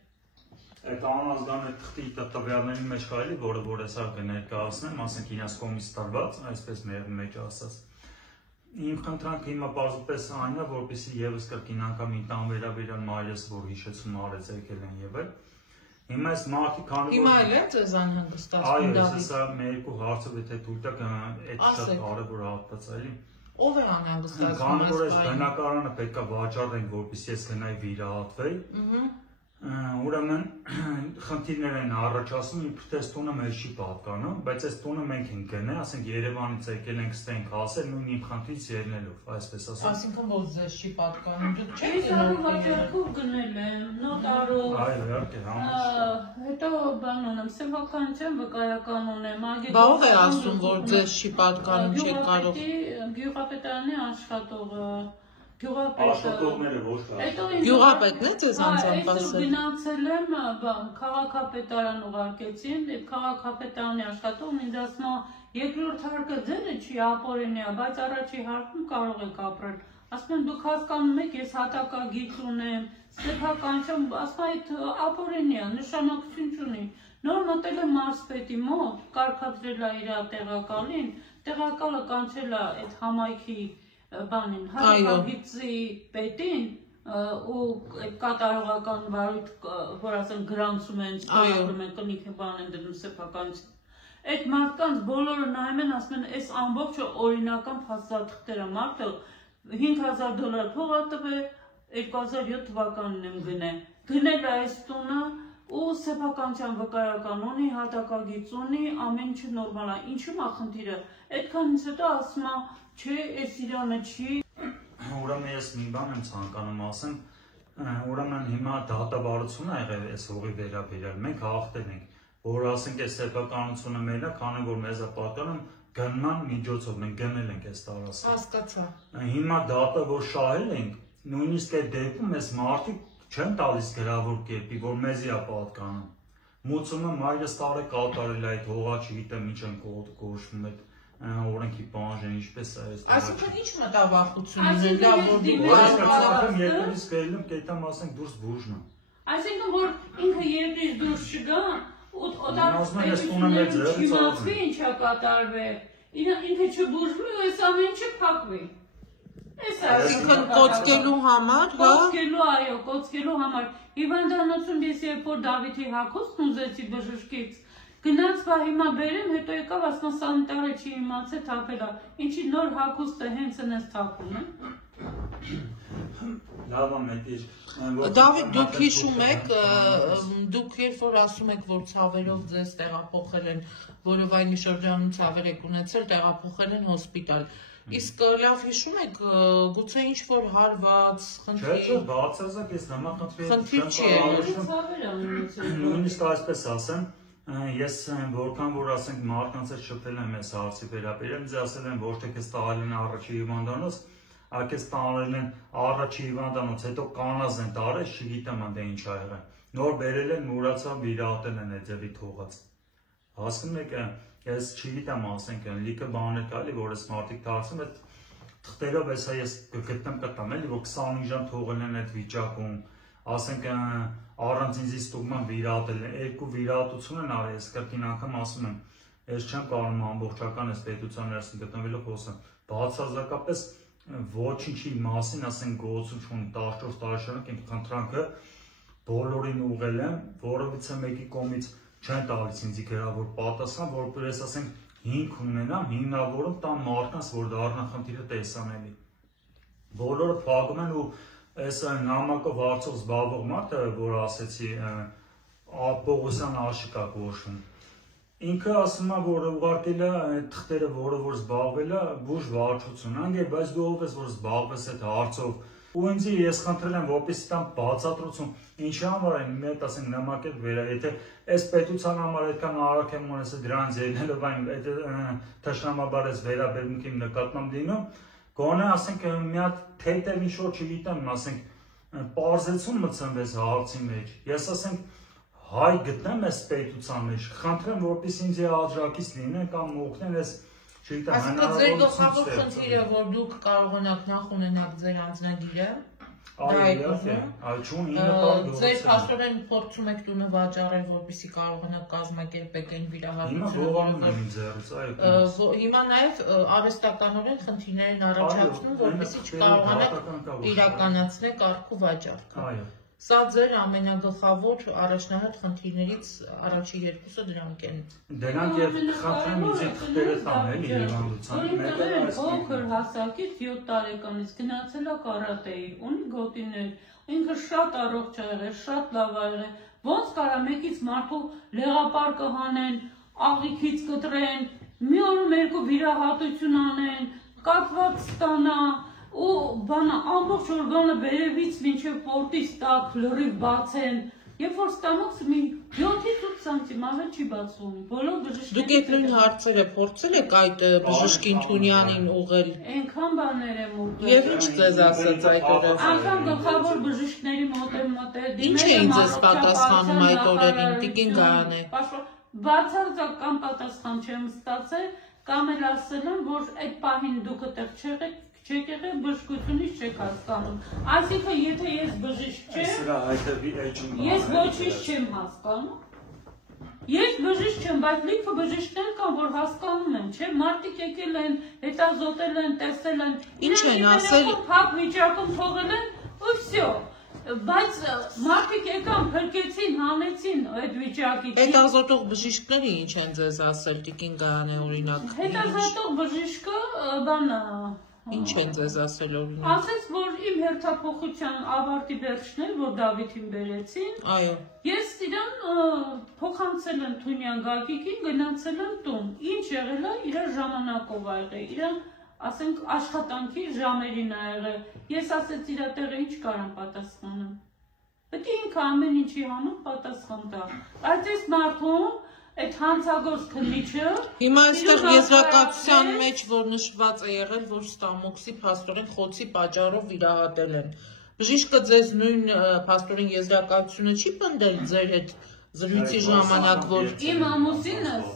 Այդ անազգան այդ թղթի տվյալների մեջ կարելի, որ հեսա կներկայացնեմ, ասենք իրենց կողմից տարված, այսպես մեր մեջ ասած։ Իմ խնդրանքը հիմա պարզապես այն է, որպեսզի եւս կրկին անգամ իմ տան վերաբերյալ մայրս, որ հիշեցում արեց եկել են եւ այլ։ Հիմա այս մարդիկ քանի Հիմա էլ է ձեզ անհանգստացնում Դավիթ։ Այո, սա մեր երկու հարցով եթե դուք տակ այդ շատ կարևոր հատված է, էլի։ Ով է անհանգստացնում։ Քանի որ այս բնակարանը պետքա վաճառենք, որպեսզի ես գնայի վիրահատվեի։ Ուրեմն խնդիրներ են առաջացնում, իբր թե տունը մեզ չի պատկանում, բայց այս տունը մենք ենք գնել, ասենք Երևանից եկել ենք ստենք հասել, նույն իմ խնդրից ելնելով, այսպես ասեմ։ Այսինքն որ ձեզ չի պատկանում, դուք չեք վաճառքով գնել եմ, նոտարով։ Այո, իհարկե, Հետո բան ունեմ, սեփականության վկայական ունեմ, Բա ով է ասում, որ ձեզ չի պատկանում, չեք կարող։ Գյուղապետարանի աշխատողը Աշխատողները ոչ Գյուղապետն է ձեզ անձամբ ասել։ Գնացել եմ, քաղաքապետարան ուղարկեցին, եւ քաղաքապետարանի աշխատողն ինձ ասում է, երկրորդ հարկը ձերը չի ապօրինի է, բայց առաջի հարկում կարող եք ապրել։ Ասում եմ դուք հասկանում եք, ես հատակագիծ ունեմ, սեփականություն, ասում այդ ապօրինի է, նշանակություն չունի։ Նոր մտել եմ մարզպետի մոտ, կարգադրել է իր տեղակալին, տեղակալը կանչել է այդ համայնքի բանին, հատակագիծի պետին ու կատարողական վարույթ, որ ասեն գրանցում են, ստորագրում են, կնիքը բան են դնում սեփականություն։ Այդ մարդկանց բոլորը նայում են, ասում են, այս ամբողջը օրինական փաստաթղթեր է, մարդը $5,000 փող է տվել, 2007 թվականին եմ գնել այս տունը ու սեփականության վկայական ունի, հատակագիծ ունի, ամեն ինչ նորմալ է, ինչու՞մ է խնդիրը։ Այդքանից հետո ասում է, չէ, այս իրանը չի։ Ուրեմն ես մի բան եմ ցանկանում ասեմ, ուրեմն հիմա դատավարություն ա եղել այս հողի վերաբերյալ, մենք հաղթել ենք, որ ասենք այս սեփականությունը մերն է, քանի որ մեզ է պատկանում գնման միջոցով, մենք գնել ենք այս տարածքը։ Հասկացա։ Հիմա դատը որ շահել ենք, նույնիսկ այդ դեպքում այս մարդիկ չեն տալիս գրավոր կերպի, որ մեզի է պատկանում։ Մուծումը մայրս տարե կատարել այդ հողա, չգիտեմ ինչ են կոչվում այդ օրենքի բանջեն, ինչպես է այս։ Այսինքն ինչ մտավախություն ունեն, լավ որ դու երկրից գելում, կետամ ասենք դուրս բուժն է։ Այսինքն որ ինքը երկրից դուրս չգա, օտար չիմացվի ինչա կատարվել, ինքը չբուժվի ու այս ամեն չփակվի։ Այսինքն կոծկելու համար, հա։ Այո, կոծկելու համար։ Հիվանդանոցում ես երբ որ Դավիթի հագուստն ուզեցի բժշկից, գնաց բա հիմա բերեմ, հետո եկավ ասում սանիտարը չի իմացել թափել է։ Ինչի նոր հագուստը հենց այնպես թափում է։ Լավ ամենից։ Դավիթ, դուք հիշում եք, դուք երբ որ ասում եք, որ ցավերով ձեզ տեղափոխել են, որովայնի շրջանում ցավեր եք ունեցել, տեղափոխել են հոսպիտալ։ Իսկ լավ հիշում եք, գուցե ինչ որ հարված, խնդիր։ Չէ, բացարձակ ես խնդիր չի։ Նույնիսկ այսպես ասեմ, ես որքան որ ասենք մարդկանց հետ շփվել եմ այս հարցի վերաբերյալ, ինձ ասել են ոչ թե քեզ տալել են առաջի հիվանդանոց, այլ քեզ տալել են առաջի հիվանդանոց, հետո կանազ են տարել, չգիտեմ անդե ինչ ա եղել։ Նոր բերել են, մուրացավ, վիրահատել են այդ ձևի թողած։ Հասկանում եք, ես չգիտեմ ասենք, լիքը բաներ կա, որ այս մարդիկ դարձում այդ թղթերով էսա ես գտնեմ էլի, որ 25 ժամ թողել են այդ վիճակում, ասենք առանց ինձ ստուգման վիրահատել են, երկու վիրահատություն են արել, ես կրկին անգամ ասում եմ, ես չեմ կարում ամբողջական այս պետության ներսում գտնվելով խոսեմ, բացարձակապես ոչինչի մասին, ասենք գոհություն չունի 14 տարի շարունակ իմ խնդրանքը բոլորին ուղղել եմ, որովհետեւ մեկի կողմից չեն տալիս ինձ գրավոր պատասխան, որպես ես ասենք հիմք ունենամ, հիմնավորում տան մարդկանց, որ դառնա խնդիրը տեսանելի։ Բոլորը փակում են ու այս նամակը վարձով զբաղվող մարդը, որ ասեցի, Պողոսյան Աշիկա կոչվում, ինքը ասում է, որ ուղարկել է այդ թղթերը, որը որ զբաղվել է, բուժ վարչություն, անգե, բայց դու ով ես, որ զբաղվես այդ հարցով, ու ինձ ես խնդրել եմ որպեսզի տամ բացատրություն ինչի համար են մեկ ասենք նամակել վերա եթե այս պետության համար այդքան արագ եմ ունես դրանց ելնելով այն այդ թշնամաբար այս վերաբերմունքի նկատմամբ լինում գոնե ասենք մի հատ թեթև ինչ որ չգիտեմ ասենք պարզեցում մտցնվեց հարցի մեջ ես ասենք հայ գտնեմ այս պետության մեջ խնդրեմ որպեսզի ինձ աջակից լինեն կամ օգնեն այս Այսինքն ձեր գլխավոր խնդիրը որ դուք կարողանաք նախ ունենաք ձեր անձնագիրը Ձեր փաստորեն փորձում եք տունը վաճառել, որպեսզի կարողանաք կազմակերպեք այն վիրահատությունը։ Հիմա նաև արհեստականորեն խնդիրներ են առաջացնում, որպեսզի չկարողանաք իրականացնել կարգ ու վաճառք։ Սա ձեր ամենագլխավոր առաջնահերթ խնդիրներից առաջի երկուսը դրանք են։ Դրանք եւ խնդրեմ ինձ թղթերը տան էլի հիվանդության։ Փոքր հասակից 7 տարեկանից գնացել է կարատեի, ունի գոտիներ, ինքը շատ առողջ ա եղել, շատ լավ ա եղել։ Ոնց կարա մեկից մարդու լեղապար կհանեն, աղիքից կտրեն, մի օրում երկու վիրահատություն անեն, կատված ստանա ու բանը ամբողջ օր բանը վերևից մինչև պորտից տակ լրիվ բացեն երբ որ ստամոքսը մի 7-ից 8 սանտիմ ավել չի բացվում բոլոր բժիշկները Դուք այդ նույն հարցերը փորձել եք այդ բժշկին Թունյանին ուղղել Այնքան բաներ եմ ուղղել Եվ ինչ ձեզ ասաց այդ օրը Անգամ գլխավոր բժիշկների մոտ եմ մտել Ինչ էին ձեզ պատասխանում այդ օրերին տիկին Գայանե Բացարձակ կամ պատասխան չեմ ստացել կամ էլ ասել եմ որ այդ պահին դուք այդտեղ չեղեք Չեք եղել բժշկությունից չեք հասկանում, այսինքն եթե ես բժիշկ չեմ, ես ոչինչ չեմ հասկանում, ես բժիշկ չեմ, բայց լիքը բժիշկներ կան, որ հասկանում են, չէ, մարդիկ եկել են, հետազոտել են, տեսել են, ինչ են ասել, փակ վիճակում թողել են, ու վсё, բայց մարդիկ եկան, փրկեցին, հանեցին այդ վիճակից։ Հետազոտող բժիշկները ինչ են ձեզ ասել, տիկին Գայանե օրինակ։ Հետազոտող բժիշկը բանը Ինչ են ձեզ ասել օրինակ։ Ասեց, որ իմ հերթափոխության ավարտի վերջն էր, որ Դավիթին բերեցին։ Այո։ Ես իրան փոխանցել եմ Թունյան Գագիկին, գնացել եմ տուն։ Ինչ եղել է, իր ժամանակով ա եղել, իրան, ասենք, աշխատանքի ժամերին ա եղել։ Ես ասեց իր տեղը ինչ կարամ պատասխանեմ։ Պետք է ինքը ամեն ինչի համար պատասխան տա։ Բայց այս մարդուն Այդ հանցագործ քննիչը Հիմա այստեղ եզրակացության մեջ որ նշված է եղել, որ ստամոքսի փաստորեն խոցի պատճառով վիրահատել են։ Բժիշկը ձեզ նույն փաստորեն եզրակացությունը չի պնդել ձեր հետ զրույցի ժամանակ, որ իմ ամուսինս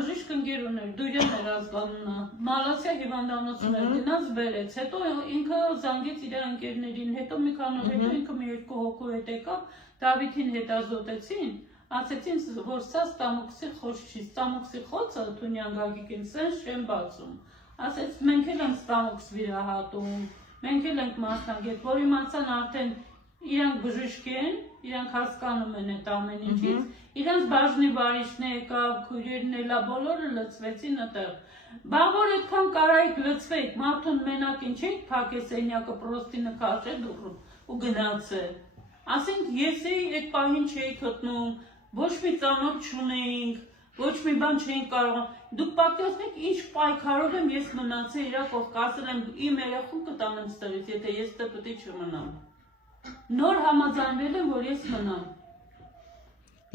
բժիշկ ընկերուն էր, Դուրյան էր ազգանունը, Մալասիա հիվանդանոցում էր, գնաց բերեց, հետո ինքը զանգեց իր ընկերներին, հետո մի քանի օր հետո ինքը մի երկու հոգու հետ եկավ, Դավիթին հետազոտեցին Ասեցին, որ սա ստամոքսի խոց չի, ստամոքսի խոցը Թունյան Գագիկին սենց չեն բացում։ Ասեց, մենք էլ ենք ստամոքս վիրահատում, մենք էլ ենք մասնագետ, որ իմացան արդեն իրանք բժիշկ են, իրանք հասկանում են այդ ամեն ինչից, իրանք բաժնի բարիշն եկավ, քույրերն էլա, բոլորը լծվեցին այդտեղ։ Բաղ որ այդքան կարայիք լծվեիք, մարդուն մենակին չէիք փակե սենյակը պրոստինը քաշել ու գնացել։ Ասենք ես այդ պահին չէի գտնում Ոչ մի ծանոթ չունեինք, ոչ մի բան չէինք կարող։ Դուք պատկերացնեք ինչ պայքարով եմ ես մնացել իրա կողք, ասել եմ իմ երեխուն կտանեմ ստերից, եթե ես դե պետք է չմնամ։ Նոր համաձայնվել եմ, որ ես մնամ։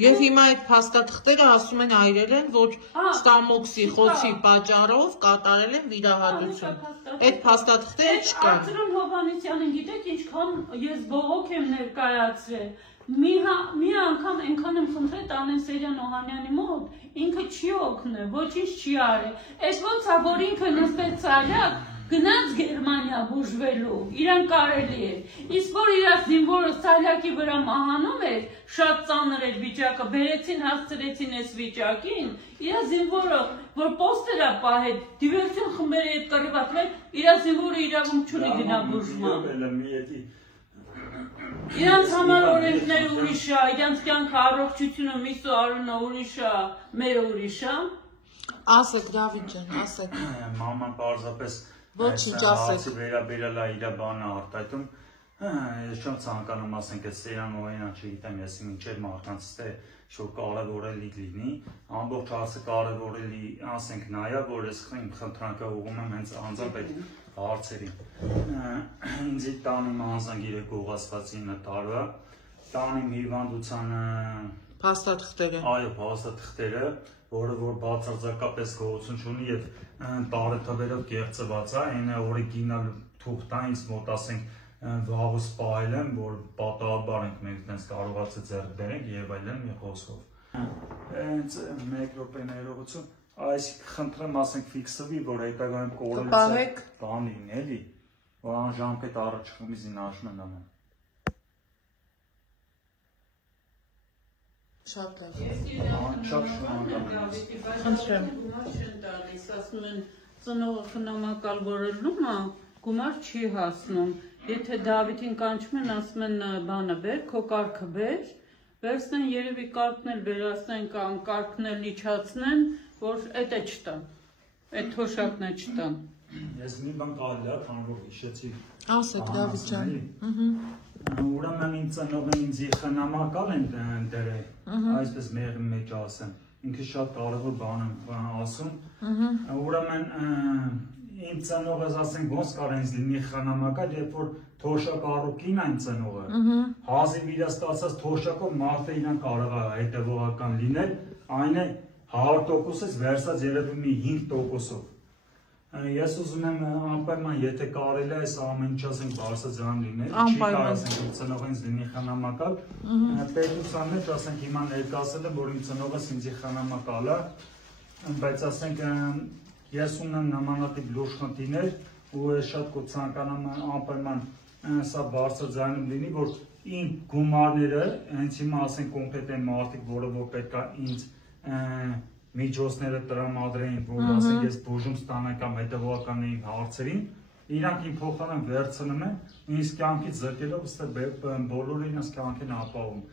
Եվ հիմա այդ փաստաթղթերը ասում են այրել են, որ ստամոքսի խոցի պատճառով կատարել են վիրահատություն։ Այդ փաստաթղթերը չկան։ Արծրուն Հովհաննիսյանին գիտեք ինչքան ես բողոք եմ ներկայացրել։ Մի անգամ այնքան եմ խնդրել Տանեն Սերյան Օհանյանի մոտ, ինքը չի օգնել, ոչինչ չի արել։ Այս ոնց է, որ ինքը նստեց սալյակ, գնաց Գերմանիա բուժվելու, իրան կարելի է։ Իսկ որ իր զինվորը սալյակի վրա մահանում էր, շատ ծանր էր վիճակը, բերեցին հասցրեցին այս վիճակին, իր զինվորը, որ պոստեր է պահել, դիվերսիոն խմբերի հետ կռվածվել, իր զինվորը իրավունք չունի գնա բուժման։ Իրանց համար օրենքները ուրիշ է, իրանց կյանքը առողջությունը միսու արունը ուրիշ է, մերը ուրիշ է։ Ասեք, Դավիթ ջան, ասեք։ Մաման պարզապես վերաբերել է իր բանը արտայտում, ես չեմ ցանկանում ասենք այս Սերյան Օհանյան, չգիտեմ ես մինչև մարդկանց թե շո կարևորելի լինի, ամբողջ հարցը կարևորելի ասենք նայա, որ ես իմ խնդրանքը ուղղում եմ հենց անձամբ այդ հարցերին։ Ինձ տանիմ անձնագիրը գողացված 9 տարվա, տանիմ հիվանդության փաստաթղթերը։ Այո, փաստաթղթերը, որը որ բացարձակապես գոհություն չունի եւ տարեթվերով կեղծված է, այն օրիգինալ թուղթը ինձ մոտ ասենք վաղուց պահել եմ, որ պատահաբար ենք մենք այդպես կարողացել ձեռք բերենք եւ այլն մի խոսքով։ Հենց 1 րոպե ներողություն, այս խնդրեմ ասենք ֆիքսվի, որ հետագայում կորելս բանին էլի, որ անժամկետ առաջ խմիզի նաշմեն ամեն։ Շատ լավ։ Շատ շնորհակալ եմ։ Խնդրեմ։ Ասում են ծնողը խնամակալ որելնում է, գումար չի հասնում։ Եթե Դավիթին կանչում են, ասում են բանը բեր, քո կարգը բեր, վերցնեն երևի կարգն էլ վերացնեն կամ կարգն էլ իջացնեն, որ էդ է չտան, այդ թոշակն է չտան։ Ես մի բան կարելի է, քանի որ հիշեցի։ Ասեք Դավիթ ջան։ Ուրեմն ինձ ծնողն ինձ խնամակալ են դրել, այսպես մեղի մեջ ասեմ։ Ինքը շատ կարևոր բան եմ ասում։ Ուրեմն իմ ծնողս ասենք ոնց կարող ինձ լինի խնամակալ, երբ որ թոշակ առուկին այն ծնողը։ Հազիվ իր ստացած թոշակով մարդը իրան կարող է հետևողական լինել, այն է 100%-ից վերցած երևի մի 5%-ով։ Ես ուզում եմ անպայման, եթե կարելի է այս ամեն ինչ ասենք բարձրաձայն լինել, չի կարող ասենք ծնողը ինձ լինի խնամակալ, պետության մեջ ասենք հիմա ներկայացել եմ, որ իմ ծնողս ինձ խնամակալ է, բայց ասենք ես ունեմ նմանատիպ լուրջ խնդիրներ ու շատ կցանկանամ անպայման սա բարձրաձայնում լինի, որ իմ գումարները հենց հիմա ասենք կոնկրետ այն մարդիկ, որը որ պետք է ինձ միջոցները տրամադրեին, որ ասենք ես բուժում ստանամ կամ հետևողական իմ հարցերին, իրանք իմ փոխարեն վերցնում են, ինձ կյանքից զրկելով ըստ բոլորին ըստ կյանքին ապահովում։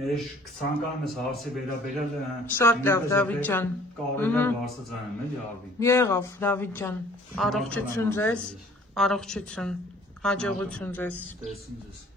Ես ցանկանում ես հարցի վերաբերել Շատ լավ Դավիթ ջան։ Կարելի է բարձրաձայնել, էլի Արվին։ Եղավ Դավիթ ջան։ Առողջություն ձեզ, առողջություն, հաջողություն ձեզ։ Տեսնում ձեզ։